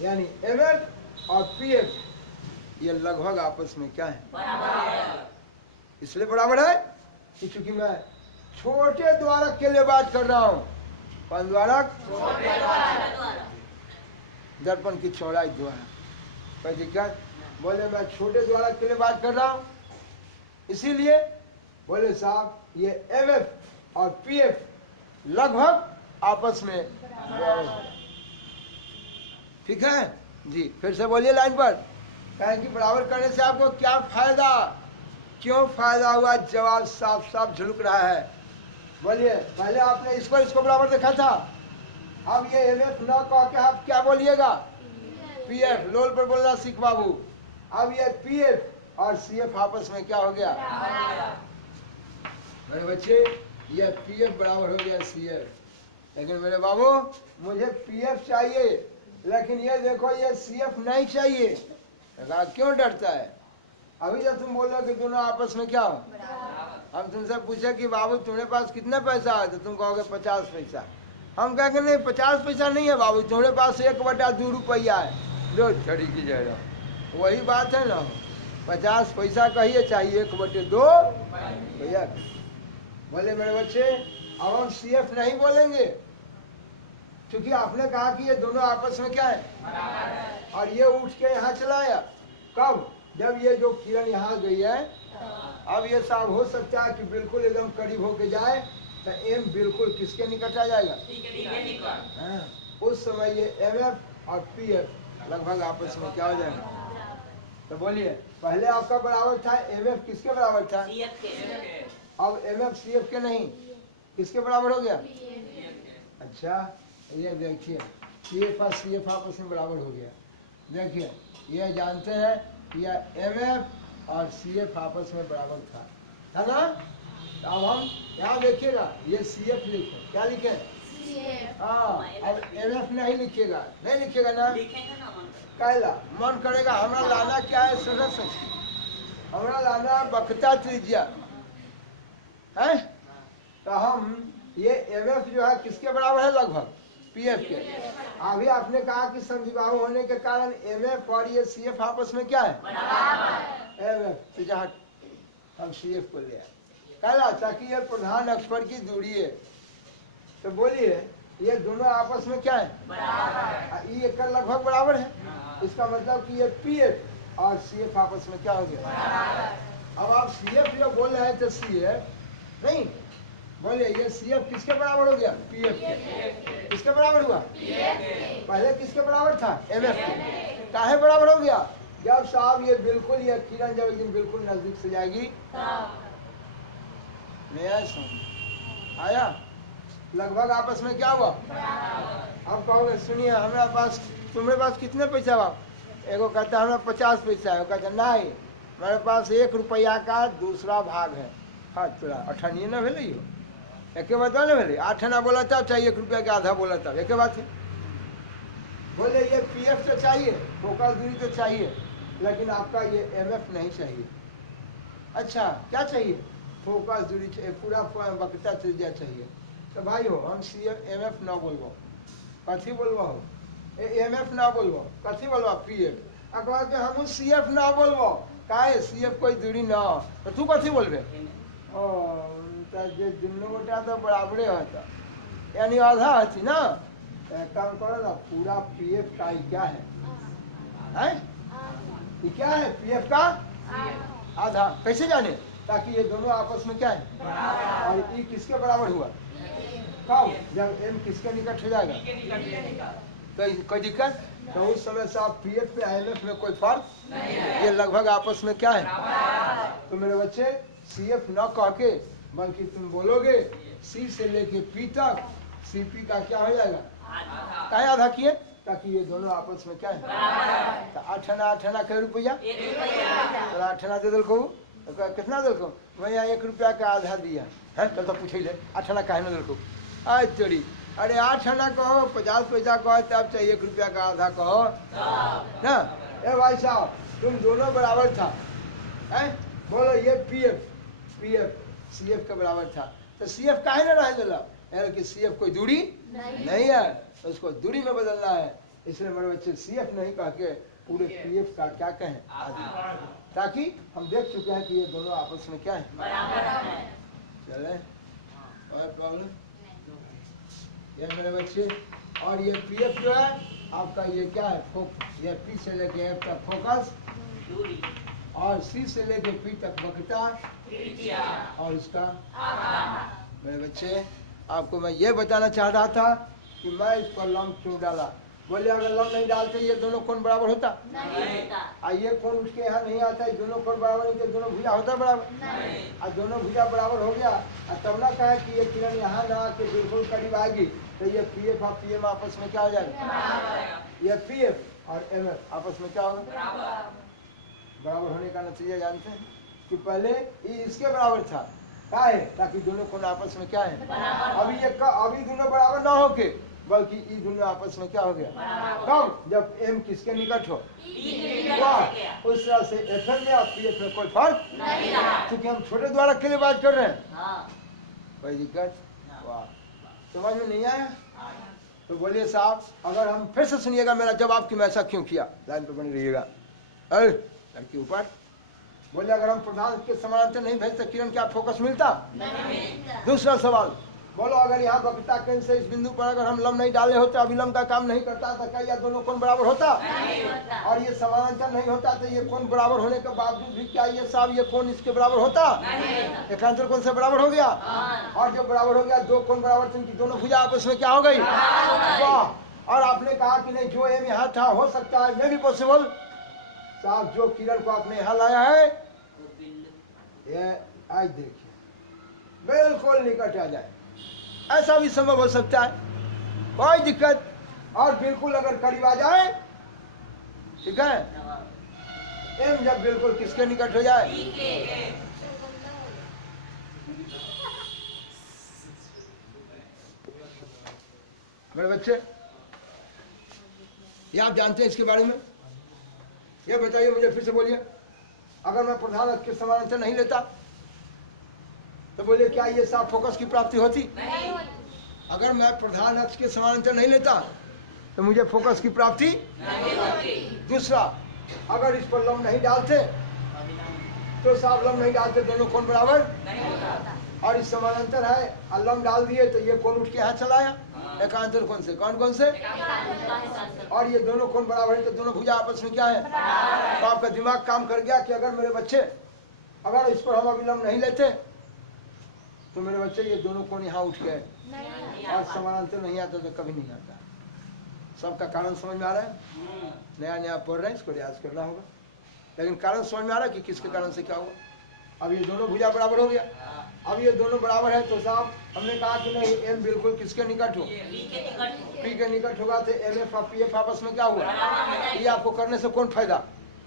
यानी mf और pf ये लगभग आपस में क्या है, इसलिए बराबर है कि चूंकि मैं छोटे द्वारक के लिए बात कर रहा हूं, कौन द्वारक, दर्पण की चौड़ाई द्वारा, कोई दिक्कत? बोले मैं छोटे द्वारक के लिए बात कर रहा हूं, इसीलिए बोले साहब ये एमएफ और पीएफ लगभग आपस में बराबर है, ठीक है जी। फिर से बोलिए लाइन पर, कहें कि बराबर करने से आपको क्या फायदा, क्यों फायदा हुआ, जवाब साफ साफ झलक रहा है। बोलिए, पहले आपने इसको बराबर देखा था, अब ये एमएफ ना कह के आप क्या बोलिएगा, पीएफ, लोल पर बोलना सीख बाबू। अब ये पीएफ और सीएफ आपस में क्या हो गया, मेरे बच्चे ये पीएफ बराबर हो गया सीएफ, लेकिन मेरे बाबू मुझे पीएफ चाहिए, लेकिन ये देखो ये सीएफ नहीं चाहिए, क्यों डरता है? अभी जब तुम बोल रहे हो कि दोनों आपस में क्या हो, हम तुमसे पूछे कि बाबू तुम्हारे पास कितना पैसा है, तो तुम कहोगे 50 पैसा, हम कहेंगे नहीं 50 पैसा नहीं है बाबू, तुम्हारे पास 1/2 रुपया है, लो छड़ी की जाएगा, वही बात है ना, 50 पैसा कहिए चाहिए 1/2 भैया। बोले मेरे बच्चे अब हम सीएफ नहीं बोलेंगे, क्योंकि आपने कहा कि ये दोनों आपस में क्या है, और ये उठ के यहाँ चला आया, कब, जब ये जो किरण यहाँ गई है, अब ये साहब हो सकता है कि बिल्कुल एकदम करीब होके जाए, तो एम बिल्कुल किसके निकट आ जाएगा, उस समय ये एमएफ और पीएफ लगभग आपस में क्या हो जाएगा। तो बोलिए पहले आपका बराबर था, एमएफ किसके बराबर था, अब एमएफ सीएफ के नहीं, किसके बराबर हो गया, अच्छा ये देखिए सीएफ और सीएफ आपस में बराबर हो गया, देखिए ये जानते हैं यह एमएफ और सीएफ आपस में बराबर था, है ना। अब हम यहाँ देखिएगा ये सीएफ लिखे, क्या लिखे, हाँ, अब एमएफ नहीं लिखिएगा, नहीं लिखिएगा ना, कहला मन करेगा हमारा लाना क्या है, सरस हमारा लाना वक्रता त्रिज्या है, तो हम ये एमएफ जो है किसके बराबर है, लगभग पीएफ के। अभी आपने कहा कि समद्विबाहु होने के कारण एमएफ और ये सीएफ आपस में क्या है, एमएफ, जहाँ हम सीएफ को ले कहला, ताकि ये प्रधान अक्ष पर की दूरी है, तो बोलिए ये दोनों आपस में क्या है? बराबर। ई एक लगभग बराबर है। इसका मतलब कि ये पी एफ और सी एफ आपस में क्या हो गया? बराबर। अब आप सी एफ जो बोल रहे हैं तो सी एफ नहीं बोलिए, ये सी एफ किसके बराबर हो गया? पी एफ के। किसके बराबर हुआ? पहले किसके बराबर था? एम एफ के। काहे बराबर हो गया? जब साहब ये बिल्कुल ये किरण जब एक दिन बिल्कुल नजदीक से जाएगी नया समझ आया, लगभग आपस में क्या हुआ? अब कहोगे सुनिए हमारे पास तुम्हारे पास कितने पैसा बा? एगो कहता है हमारे 50 पैसा है, कहता नहीं मेरे पास 1 रुपया का दूसरा भाग है। हाँ तोरा 98 न भेल हो, एक बात न भेल, 8 आना बोला था चाहिए 1 रुपया के आधा बोला था, एक बात है। बोले ये पी एफ तो चाहिए, फोकस दूरी तो चाहिए, लेकिन आपका ये एम एफ नहीं चाहिए। अच्छा क्या चाहिए? फोकस दूरी चाहिए, पूरा वक्रता त्रिज्या चाहिए। तो भाई हो हम सी एफ एम एफ न बोलबो, कथी बोलबो? हो एम एफ ना बोलबो, कथी बोलबो? P F. अगर हम सी एफ ना बोलबो, काहे? सी एफ कोई दूरी ना हो, तो तू कथी बोलबे? ओ जे दुनू गोटा तो बराबरे होता, यानी आधा हथी ना। एक काम करो ना, पूरा पी एफ का ही क्या है? ये क्या है? पी एफ का आधा। कैसे जाने? ताकि ये दोनों आपस में क्या है? और ई किसके बराबर हुआ? कब? जब एम किसके निकट हो जाएगा? कोई दिक्कत? तो उस समय से आप पी एफ पे एम एफ में कोई फर्क नहीं, ये लगभग आपस में क्या है? तो मेरे बच्चे सी एफ न कह के बल्कि तुम बोलोगे सी से लेके पी तक, सी पी का क्या हो जाएगा? काहे आधा किए? ताकि ये दोनों आपस में क्या है? तो 8 आना कै रुपया? 8 आना दे दिलको, कितना दिलको? भैया 1 रुपया का आधा दिया है। कल तो पूछे ले 8 आना काहे न दिलको? आज चोरी, अरे 8 आना कहो, 50 पैसा कहो, तब चाहिए 1 रुपया का आधा कहो ना। ए भाई साहब तुम दोनों बराबर था, है? बोलो ये पी एफ सी एफ के बराबर था, तो सी एफ काहे न रह दिला? कि सी एफ कोई दूरी नहीं है, तो उसको दूरी में बदलना है। इसलिए मेरे बच्चे सी एफ नहीं कह के पूरे पी एफ का क्या कहें? आधा, ताकि हम देख चुके हैं कि ये दोनों आपस में क्या है? चले और प्रॉब्लम ये मेरे बच्चे। और ये पी एफ जो है आपका ये क्या है? फोकस। ये पी से लेके एफ तक फोकस और सी से लेके पी तक वक्रता और इसका मेरे बच्चे आपको मैं ये बताना चाह रहा था कि मैं इस पर लंब क्यों डाला। बोले अगर लंब नहीं डालते ये दोनों कोण बराबर होता? नहीं होता। ये कोण उसके यहाँ नहीं आता है, दोनों कोण बराबर नहीं, तो दोनों भुजा होता बराबर नहीं। और दोनों भुजा बराबर हो गया और तब ना कहा कि ये किरण यहाँ ना आके बिल्कुल करीब आएगी, तो ये पी एफ और पी एम आपस में क्या हो जाएगा? ये पी एफ और एम एफ आपस में क्या होगा? बराबर होने का नतीजा जानते हैं कि पहले ये इसके बराबर था, क्या है? ताकि दोनों कोण आपस में क्या है? अभी ये अभी दोनों बराबर ना होके बल्कि ई दोनों आपस में क्या हो गया? कब? जब एम किसके निकट हो? वाह, उस तरह से एफ एम में और पी एफ में कोई फर्क नहीं रहा, क्योंकि हम छोटे द्वारा के लिए बात कर रहे हैं। कोई दिक्कत? वाह, समझ में नहीं आया? तो बोलिए साहब, अगर हम फिर से सुनिएगा मेरा जवाब कि मैं ऐसा क्यों किया, लाइन पे बने रहिएगा। लड़की ऊपर बोले अगर हम प्रधान के समानांतर नहीं भेजते किरण क्या फोकस मिलता? नहीं। दूसरा सवाल बोलो, अगर यहाँ वक्रता केंद्र से इस बिंदु पर अगर हम लंब नहीं डाले होते, अभिलंब का काम नहीं करता तो क्या ये दोनों कोण बराबर होता? नहीं होता। और ये समानांतर नहीं होता तो ये कोण बराबर होने के बावजूद भी क्या ये साहब ये कोण इसके बराबर होता? नहीं। एकांतर कोण से बराबर हो गया। और जब बराबर हो गया, दो कोण बराबर थे, इनकी दोनों भुजा आपस में क्या हो गई? वाह। और आपने कहा कि नहीं जो एम यहाँ था हो सकता है मे भी पॉसिबल। साहब जो किरण को आपने यहाँ लाया है ये आज देखिए बिल्कुल निकट आ जाए, ऐसा भी संभव हो सकता है, कोई दिक्कत। और बिल्कुल अगर करीब आ जाए, ठीक है, एम जब बिल्कुल किसके निकट हो जाए? मेरे बच्चे ये आप जानते हैं इसके बारे में? ये बताइए मुझे, फिर से बोलिए। अगर मैं प्रधान अक्ष के समानांतर नहीं लेता तो बोलिए क्या ये साफ फोकस की प्राप्ति होती? नहीं। अगर मैं प्रधान अक्ष के समानांतर नहीं लेता तो मुझे फोकस की प्राप्ति नहीं होती। दूसरा, अगर इस पर लंब नहीं डालते तो साफ लंब नहीं डालते दोनों कोण बराबर नहीं होता। और इस समानांतर है, लम डाल दिए तो ये कोण उठ के यहाँ चला आया एकांतर कोण से। कौन कौन से? और ये दोनों कोण बराबर है तो दोनों भुजा आपस में क्या है? तो आपका दिमाग काम कर गया कि अगर मेरे बच्चे, अगर इस पर हम अभिलंब नहीं लेते तो मेरे बच्चे ये दोनों कोण यहाँ उठ गए और समानांतर नहीं आता तो कभी नहीं आता। सबका कारण समझ में आ रहा है? नया नया पढ़ रहे हैं, इसको रियाज करना होगा, लेकिन कारण समझ में आ रहा है कि किसके कारण से क्या हुआ। अब ये दोनों भुजा बराबर हो गया। अब ये दोनों बराबर है तो साहब हमने कहा कि नहीं, एम बिल्कुल किसके निकट हो? पी के निकट होगा तो एम एफ और पी एफ आपस में क्या हुआ? ये आपको करने से कौन फायदा?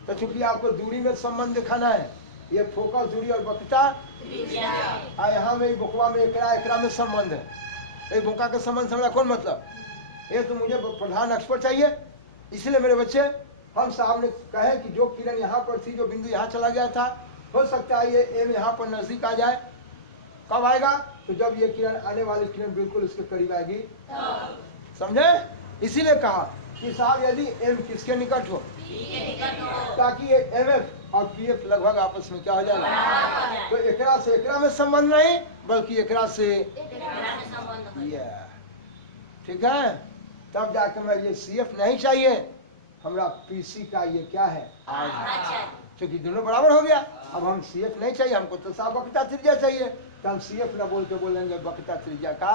तो चूंकि आपको दूरी में संबंध दिखाना है, ये फोकस दूरी और वक्रता, यहाँ में बुकवा में एकरा में संबंध है। एक बुका के संबंध से मेरा कौन मतलब? ये तो मुझे प्रधान अक्ष पर चाहिए। इसलिए मेरे बच्चे, हम साहब ने कहे कि जो किरण यहाँ पर थी, जो बिंदु यहाँ चला गया था, हो सकता है ये एम यहाँ पर नजदीक आ जाए। कब आएगा? तो जब ये किरण, आने वाली किरण बिल्कुल इसके करीब आएगी। समझे? इसीलिए कहा कि साहब यदि एम किसके निकट हो, ताकि ये एम एफ और पी एफ लगभग आपस में क्या हो जाएगा? तो एकरा से एकरा में संबंध नहीं, बल्कि एकरा से ये, ठीक है? तब जाकर मैं ये सी एफ नहीं चाहिए, हमरा पीसी का ये क्या है? आज, क्योंकि दोनों बराबर हो गया। अब हम सी एफ नहीं चाहिए, हमको तो साफ वक्रता त्रिज्या चाहिए, तो हम सी एफ न बोल के बोलेंगे वक्रता त्रिज्या का।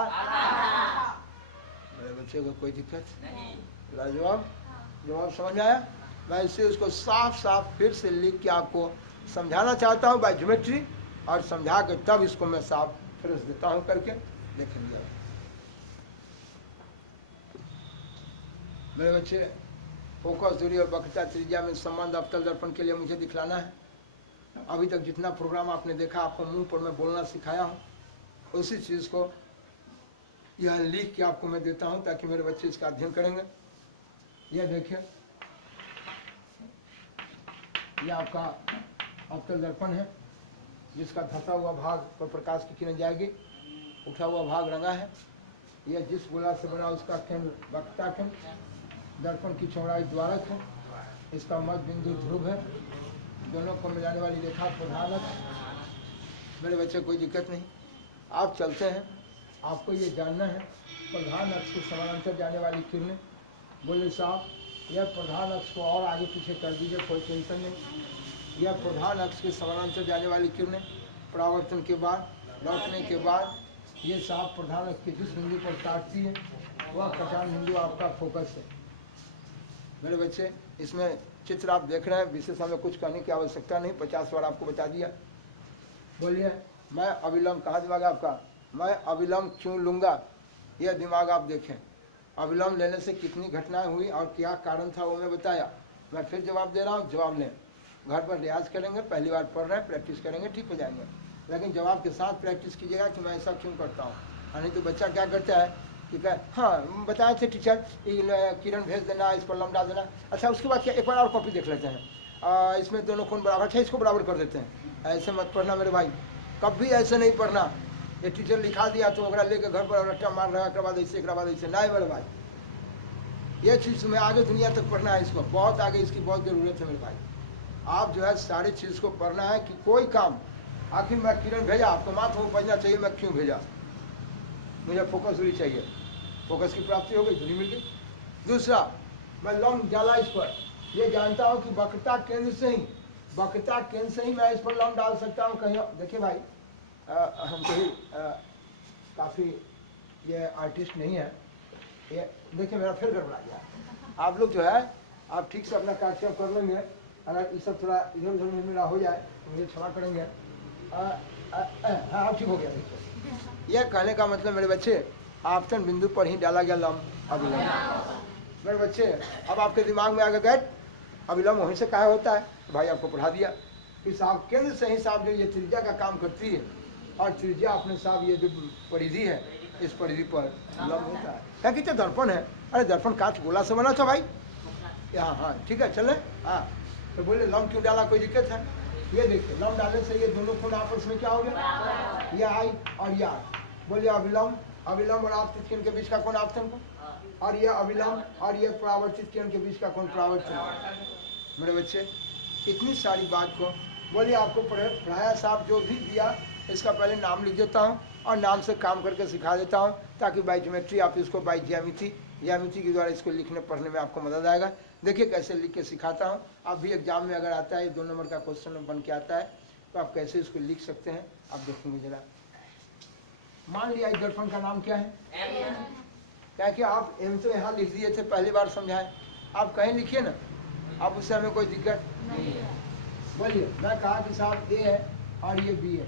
मेरे बच्चे को कोई दिक्कत नहीं? जवाब समझ में आया? मैं इससे उसको साफ साफ फिर से लिख के आपको समझाना चाहता हूँ बाय ज्योमेट्री, और समझा के तब इसको मैं साफ फिर देता हूँ करके देखेंगे। मेरे बच्चे, फोकस दूरी और वक्रता त्रिज्या में संबंध अवतल दर्पण के लिए मुझे दिखलाना है। अभी तक जितना प्रोग्राम आपने देखा, आपको मुंह पर मैं बोलना सिखाया हूँ, उसी चीज़ को यह लिख के आपको मैं देता हूँ ताकि मेरे बच्चे इसका अध्ययन करेंगे। यह देखिए, यह आपका अवतल दर्पण है, जिसका धंसा हुआ भाग पर प्रकाश की किरण जाएगी, उठा हुआ भाग रंगा है। यह जिस गोला से बना उसका केंद्र वक्रता केंद्र, दर्पण की चौड़ाई द्वारक है, इसका मध्य बिंदु ध्रुव है, दोनों को मिलाने वाली रेखा प्रधान अक्ष। मेरे बच्चे कोई दिक्कत नहीं, आप चलते हैं। आपको ये जानना है प्रधान अक्ष के समानांतर जाने वाली किरणें। बोले साहब, यह प्रधान अक्ष को और आगे पीछे कर दीजिए, कोई टेंशन नहीं। यह प्रधान अक्ष के समानांतर जाने वाली किरणें परावर्तन के बाद, लौटने के बाद, ये साहब प्रधान अक्ष के जिस बिंदु पर काटती है वह कटान बिंदु आपका फोकस है। मेरे बच्चे, इसमें चित्र आप देख रहे हैं, विशेष हमें कुछ कहने की आवश्यकता नहीं, 50 बार आपको बता दिया। बोलिए, मैं अविलंब, कहाँ दिमाग आपका? मैं अविलंब क्यों लूँगा? यह दिमाग आप देखें। अविलंब लेने से कितनी घटनाएं हुई और क्या कारण था वो मैं बताया। मैं फिर जवाब दे रहा हूँ, जवाब लें। घर पर रियाज करेंगे, पहली बार पढ़ रहे हैं, प्रैक्टिस करेंगे, ठीक हो जाएंगे। लेकिन जवाब के साथ प्रैक्टिस कीजिएगा कि मैं ऐसा क्यों करता हूँ। नहीं तो बच्चा क्या करता है कि हाँ बताए थे टीचर, किरण भेज देना, इस पर लम डाल देना। अच्छा, उसके बाद क्या, एक बार और कॉपी देख लेते हैं, इसमें दोनों कोण बराबर, अच्छा इसको बराबर कर देते हैं। ऐसे मत पढ़ना मेरे भाई, कभी ऐसे नहीं पढ़ना। ये टीचर लिखा दिया तो ओकरा लेके घर पर रट्टा मार रहा है, एक बाद ऐसे, एक बाद ऐसे, नहीं मेरे भाई। ये चीज़ में आगे दुनिया तक पढ़ना है, इसको बहुत आगे इसकी बहुत ज़रूरत है मेरे भाई। आप जो है सारी चीज़ को पढ़ना है कि कोई काम, आखिर मैं किरण भेजा, आपको मात्र वो पढ़ना चाहिए मैं क्यों भेजा। मुझे फोकस दूरी चाहिए, फोकस की प्राप्ति हो गई, दूरी मिल गई। दूसरा, मैं लंब डाला इस पर, ये जानता हूँ कि वक्रता केंद्र से ही, वक्रता केंद्र से ही मैं इस पर लंब डाल सकता हूँ कहीं। देखिए भाई, हम कहीं काफ़ी ये आर्टिस्ट नहीं है। ये देखिए मेरा फिर गड़बड़ा गया। आप लोग जो है, आप ठीक से अपना कार्य कर लेंगे। अगर ये सब थोड़ा इधर उधर में मेरा हो जाए तो मुझे क्षमा करेंगे। हाँ ठीक हो गया। देखिए, यह कहने का मतलब मेरे बच्चे, आपतन बिंदु पर ही डाला गया लंब अभिलंब। मेरे बच्चे, अब आपके दिमाग में आगे गए अभिलंब वहीं से कहा होता है, भाई आपको पढ़ा दिया कि साहब केंद्र से ही साहब जो ये त्रिज्या का काम करती है, और त्रिज्या अपने साहब ये जो परिधि है, इस परिधि पर लंब होता है। क्या कहते दर्पण है? अरे दर्पण कांच गोला से बना था भाई। हाँ हाँ ठीक है, चले। हाँ तो बोले लंब क्यों डाला, कोई दिक्कत है? ये देखिए, लंब डालने से ये दोनों कोण आपस में क्या हो गया, ये आई और ये आई। बोलिए अभिलंब, अभिलंब और आपतित किरण के बीच का कोण आपतन को, और ये अभिलंब और ये परावर्तित किरण के बीच का कोण परावर्तन। मेरे बच्चे, इतनी सारी बात को बोलिए आपको पढ़ाया साहब जो भी दिया इसका पहले नाम लिख देता हूँ और नाम से काम करके सिखा देता हूँ, ताकि बाई ज्योमेट्री आप इसको बाई ज्यामिति के द्वारा इसको लिखने पढ़ने में आपको मदद आएगा। देखिए कैसे लिख के सिखाता हूँ। आप भी एग्जाम में अगर आता है 2 नंबर का क्वेश्चन बन के आता है तो आप कैसे इसको लिख सकते हैं आप देखेंगे जरा। मान लिया इस दर्पण का नाम क्या है? क्या कि आप एम तो यहाँ लिख दिए थे, पहली बार समझाए, आप कहीं लिखिए ना, आप उससे हमें कोई दिक्कत नहीं है। बोलिए, मैं कहा कि साहब ए है और ये बी है।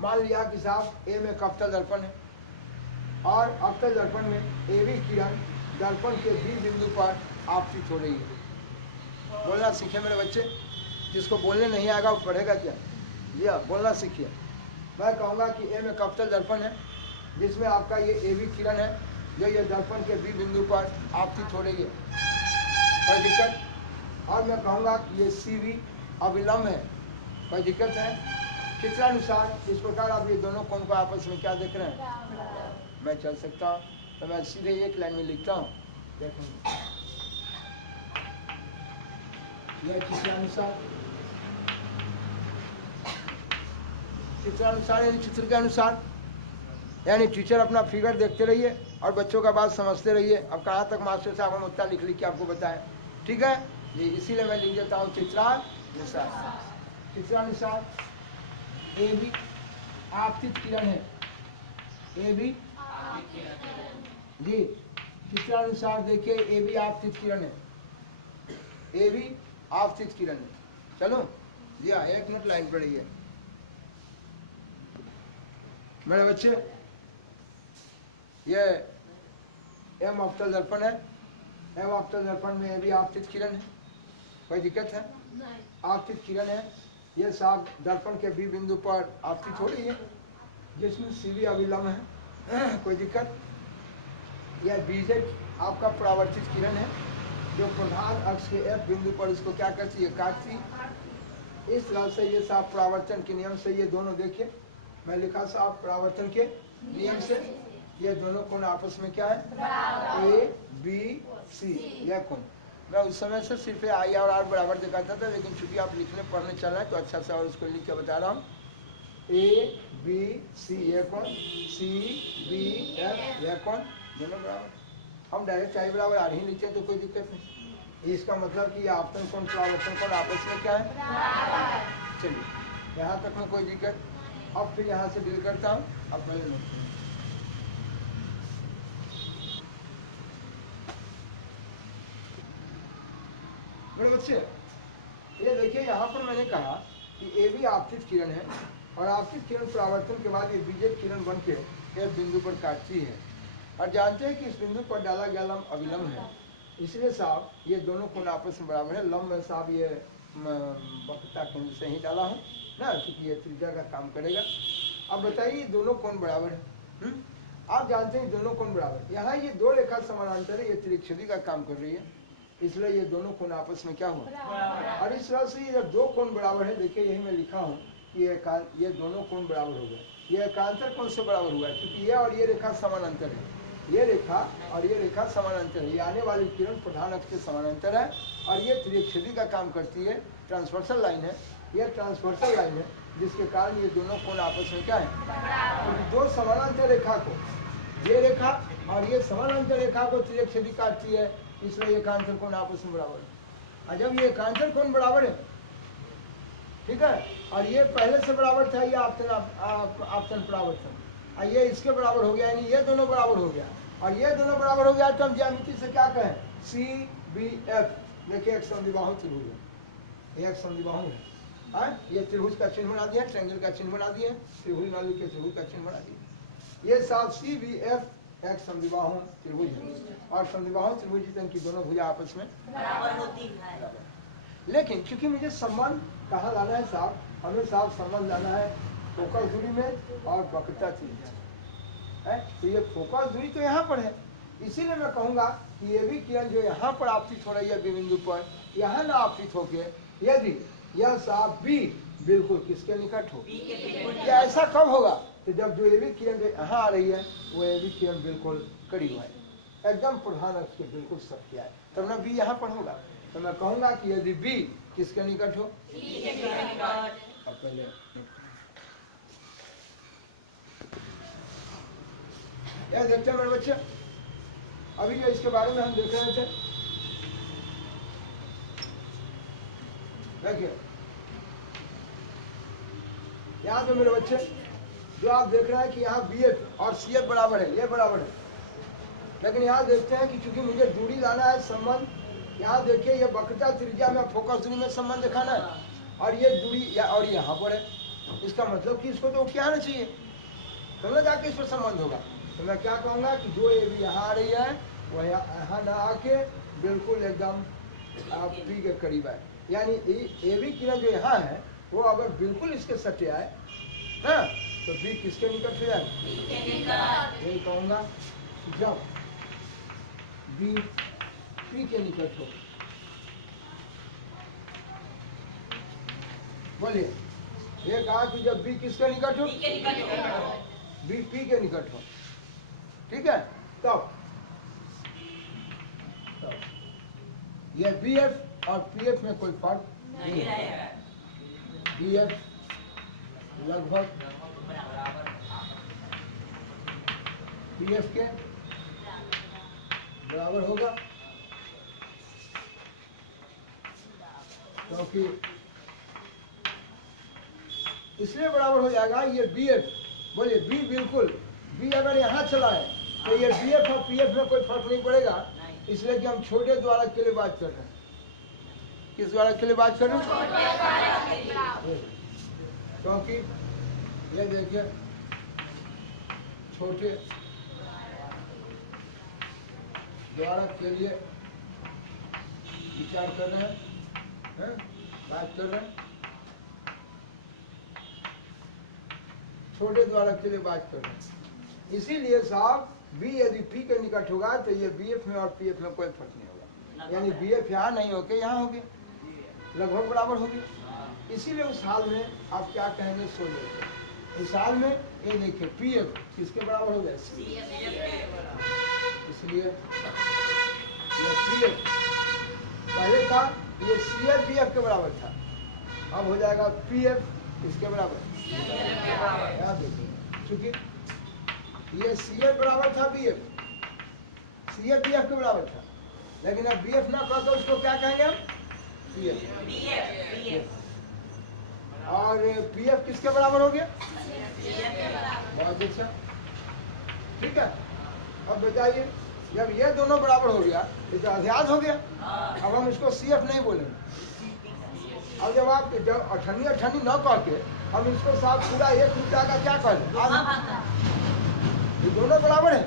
मान लिया कि साहब ए में कप्तल दर्पण है और अवतल दर्पण में ए बी किरण दर्पण के बी बिंदु पर आपतित हो रही है। बोलना सीखे मेरे बच्चे, जिसको बोलने नहीं आएगा वो पढ़ेगा क्या? जी हाँ, बोलना सीखिए। मैं कहूँगा कि ए में कप्तल दर्पण है जिसमें आपका ये ए बी किरण है जो ये दर्पण के बी बिंदु पर आपतित हो रही है, कोई दिक्कत? और मैं कहूँगा कि ये सी बी अविलंब है, कोई दिक्कत है? चित्रानुसार इस प्रकार आप ये दोनों कोण को आपस में क्या देख रहे हैं? मैं चल सकता हूँ तो मैं सीधे एक लाइन में लिखता हूँ, देखेंगे यह चित्रानुसार यानी चित्र के अनुसार, यानी टीचर अपना फिगर देखते रहिए और बच्चों का बात समझते रहिए। अब कहाँ तक मास्टर साहब हम उतना लिख के आपको बताएं, ठीक है जी? इसीलिए मैं लिख देता हूँ चित्रानुसार। चित्रानुसार ए बी आपतित किरण है, ए बी जी। चित्रानुसार देखिए ए बी आपतित किरण है, ए बी आपतित किरण है। चलो जी हाँ, 1 मिनट लाइन पर रही है मेरे बच्चे। ये एम अवतल दर्पण है, एम अवतल दर्पण में ए बी आपतित किरण है, कोई दिक्कत है? आपतित किरण है, ये साफ दर्पण के बी बिंदु पर आपतित हो रही है जिसमें सी बी अविलंब है, कोई दिक्कत? यह बीजेड आपका परावर्तित किरण है जो प्रधान अक्ष के एफ बिंदु पर इसको क्या करती है? काटती। इस तरह से ये साफ परावर्तन के नियम से ये दोनों, देखिए मैं लिखा साफ परावर्तन के नियम से ये दोनों कोण आपस में क्या है? ए बी सी, यह कोण। मैं उस समय से सिर्फ आई और आर बराबर दिखाता था, लेकिन चूंकि आप लिखने पढ़ने चल रहे हैं तो अच्छा से और उसको लिख के बता रहा हूँ। ए बी सी ये कोण, सी बी एफ यह कोण, दोनों बराबर। हम डायरेक्ट आई बराबर आर ही लिखते हैं तो कोई दिक्कत नहीं। इसका मतलब कि आपतन कोण परावर्तन कोण आपस में क्या है? चलिए यहाँ तक में कोई दिक्कत। अब फिर यहाँ से डील करता हूँ। अब पहले नोट मेरे बच्चे, ये देखिए यहाँ पर मैंने कहा कि ए बी आपतित किरण है और आपतित किरण परावर्तन के बाद ये बीजेड किरण बन के एफ बिंदु पर काटती है और जानते हैं कि इस बिंदु पर डाला गया लंब अविलंब है, इसलिए साहब ये दोनों कोण आपस में बराबर है। लंब में साहब ये वक्रता केंद्र से ही डाला हूँ ना, क्योंकि ये त्रिज्या का काम करेगा। अब बताइए दोनों कोण बराबर है, आप जानते हैं दोनों कोण बराबर। यहाँ ये 2 रेखा समानांतर है, ये त्रिज्या का काम कर रही है, इसलिए ये दोनों कोण आपस में क्या हुआ? और इस तरह से ये जब 2 कोण बराबर है, देखिए यही मैं लिखा हूँ कि ये दोनों कोण बराबर हो गए। ये एकांतर कोण से बराबर हुआ है क्योंकि ये और ये रेखा समानांतर है, ये रेखा और ये रेखा समानांतर है। ये आने वाली किरण प्रधान अक्ष के समानांतर है और ये त्रिज्या का काम करती है, ट्रांसवर्सल लाइन है, ये ट्रांसवर्सल लाइन है जिसके कारण ये दोनों कोण आपस में क्या है? तो 2 समानांतर रेखा को, ये रेखा और ये समानांतर रेखा को त्रिज्या काटती है, इसलिए एकांतर कोण आपस में बराबर है। और जब ये एकांतर कोण बराबर है, ठीक है, और ये पहले से बराबर था, ये आपतन परावर्तन, और ये इसके बराबर हो गया, यानी ये दोनों बराबर हो गया और ये दोनों बराबर हो गया तो हम ज्यामिति से क्या कहें? C B F. देखिए एक समद्विबाहु त्रिभुज है, एक समद्विबाहु है। ये त्रिभुज का चिन्ह बना दिया, ट्रायंगल का चिन्ह बना दिए, त्रिभुज नाली के त्रिभुज का चिन्ह बना दिया। ये साथ सी बी एफ एक समद्विबाहु त्रिभुज है और समद्विबाहु त्रिभुज की दोनों भुजा आपस में बराबर होती है। लेकिन चूंकि मुझे संबंध कहाँ लाना है साहब, हमें साहब संबंध लाना है फोकस दूरी में और वक्रता त्रिज्या, तो ये फोकस दूरी तो यहाँ पर है, इसीलिए मैं कहूँगा कि ये भी किरण जो यहाँ पर आपतित हो रही है बी बिंदु पर, यहाँ ना आपतित होके यदि यह साहब बी बिल्कुल किसके निकट हो, या ऐसा कब होगा? तो जब जो ये भी किरण जो यहाँ आ रही है वो ये भी किरण बिल्कुल करीब है, एकदम प्रधान अक्ष के बिल्कुल सत्य है, तब ना बी यहाँ पर होगा। तो मैं कहूँगा कि यदि बी किसके निकट हो, अब पहले यह देखते हैं मेरे बच्चे, अभी जो इसके बारे में हम देख रहे थे, देखिए यहाँ पे मेरे बच्चे जो आप देख रहे हैं कि यहाँ BF और CF बराबर है, ये बराबर है, लेकिन यहाँ देखते हैं कि चूंकि मुझे दूरी लाना है संबंध, यहाँ देखिए ये वक्रता त्रिज्या में फोकस दूरी में संबंध दिखाना है, और ये दूरी और यहाँ पर है, इसका मतलब कि इसको तो क्या आना चाहिए, तो जाके इस पर संबंध होगा। तो मैं क्या कहूँगा कि जो AB यहाँ आ रही है वह यहाँ ना आके बिल्कुल एकदम P के करीब है, यानी AB किरण जो यहाँ है वो अगर बिल्कुल इसके सटे आए ना तो B किसके निकट हो जाए, यही कहूँगा जब B P के निकट हो। बोलिए, ये कहा कि जब B किसके निकट हो, B P के निकट हो, ठीक है, तब ये BF और PF में कोई फर्क नहीं है, BF लगभग PF के बराबर होगा, क्योंकि इसलिए बराबर हो जाएगा ये BF, बोलिए B बिल्कुल, B अगर यहाँ चला है तो ये BF और PF में कोई फर्क नहीं पड़ेगा, इसलिए कि हम छोटे द्वारा के लिए बात कर रहे हैं। किस द्वारा के लिए बात कर रहे हैं, क्योंकि ये देखिए छोटे द्वारा के लिए विचार कर रहे हैं, बात कर रहे हैं, छोटे द्वारा के लिए बात कर रहे हैं, इसीलिए साहब B यदि P के निकट होगा तो ये BF में और PF में कोई फर्क नहीं होगा, यानी BF यहाँ नहीं होके यहाँ होगे, लगभग बराबर होगी। इसीलिए उस हाल में आप क्या कहेंगे, सो लेते इस हाल में ये देखिए PF किसके बराबर हो जाए, इसलिए ये PF पहले था ये CF BF के बराबर था, अब हो जाएगा PF किसके बराबर, याद देखिए, क्योंकि ये CF बराबर था BF, CF BF के बराबर था, लेकिन अब BF ना कहते उसको क्या कहेंगे हम, PF, और PF किसके बराबर हो गया, बहुत अच्छा, ठीक है। अब बताइए जब ये दोनों बराबर हो गया ये तो अध्यास हो गया, अब हम इसको CF नहीं बोलेंगे, अब जब आप जब अठन्नी अठन्नी न कह के हम इसको साफ पूरा 1 रुपया का क्या कर लें, ये दोनों बराबर है,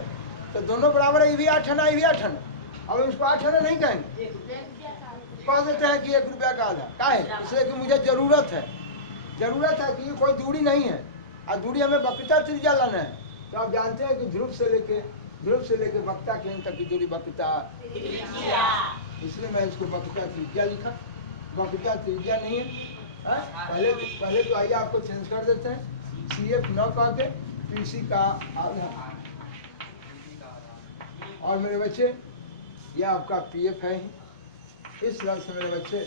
तो दोनों बराबर है, ये भी 8 आना ये भी 8 आना, अब इसको 8 आना नहीं कहेंगे, कह देते हैं कि 1 रुपया का आधा, क्या है, इसलिए कि मुझे जरूरत है कि कोई दूरी नहीं है, और दूरी हमें वक्रता त्रिज्या लाना है, तो आप जानते हैं कि ध्रुव से लेके वक्रता केंद्र तक की दूरी वक्रता, इसलिए मैं इसको वक्रता त्रिज्या लिखा, वक्रता त्रिज्या नहीं है, पहले तो आइए आपको चेंज कर देते हैं, CF न कह के PC का आधा, और मेरे बच्चे यह आपका PF है, इस तरह से मेरे बच्चे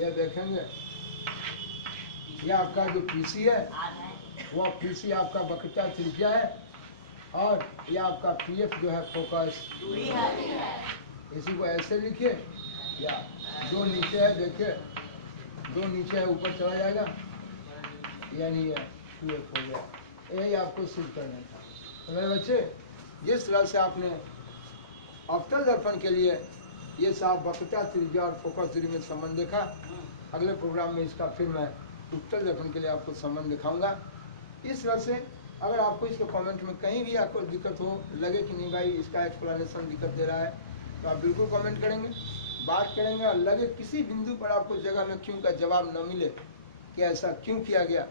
यह देखेंगे, यह आपका जो PC है वह PC आपका वक्रता त्रिज्या है, और यह आपका PF जो है फोकस, इसी को ऐसे लिखिए, या दो नीचे है, देखिए दो नीचे है ऊपर चला जाएगा, यानी ये 2F हो गया, यही आपको सिद्ध करना था। तो मेरे बच्चे जिस तरह से आपने अवतल दर्पण के लिए ये साफ वक्रता त्रिज्या और फोकस दूरी में संबंध देखा, अगले प्रोग्राम में इसका फिर मैं उत्तल दर्पण के लिए आपको संबंध दिखाऊंगा। इस तरह से अगर आपको इसके कमेंट में कहीं भी आपको दिक्कत हो, लगे कि नहीं भाई इसका एक्सप्लेनेशन दिक्कत दे रहा है, तो आप बिल्कुल कमेंट करेंगे, बात करेंगे, और लगे किसी बिंदु पर आपको जगह में क्यों का जवाब न मिले कि ऐसा क्यों किया गया,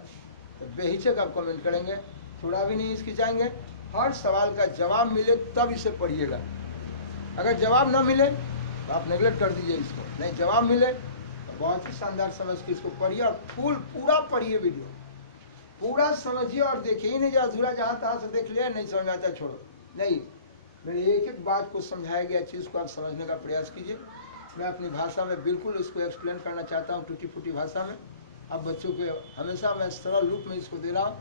तो बेहिचक आप कमेंट करेंगे, थोड़ा भी नहीं हिचकिचाएंगे, हर सवाल का जवाब मिले तब इसे पढ़िएगा, अगर जवाब न मिले तो आप नेगलेक्ट कर दीजिए इसको, नहीं जवाब मिले तो बहुत ही शानदार समझ के इसको पढ़िए, और पूरा पढ़िए, वीडियो पूरा समझिए और देखिए ही नहीं, जो अधूरा जहाँ तहाँ से देख लिया, नहीं समझ आता छोड़ो, नहीं, मेरी एक एक बात को समझाया गया चीज़ को आप समझने का प्रयास कीजिए। मैं अपनी भाषा में बिल्कुल इसको एक्सप्लेन करना चाहता हूँ, टूटी फूटी भाषा में, अब बच्चों के हमेशा मैं सरल रूप में इसको दे रहा हूँ,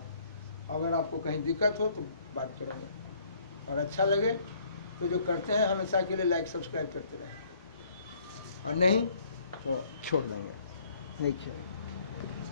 अगर आपको कहीं दिक्कत हो तो बात करेंगे। और अच्छा लगे तो जो करते हैं हमेशा के लिए लाइक सब्सक्राइब करते रहें, और नहीं तो छोड़ देंगे, नहीं छोड़ेंगे।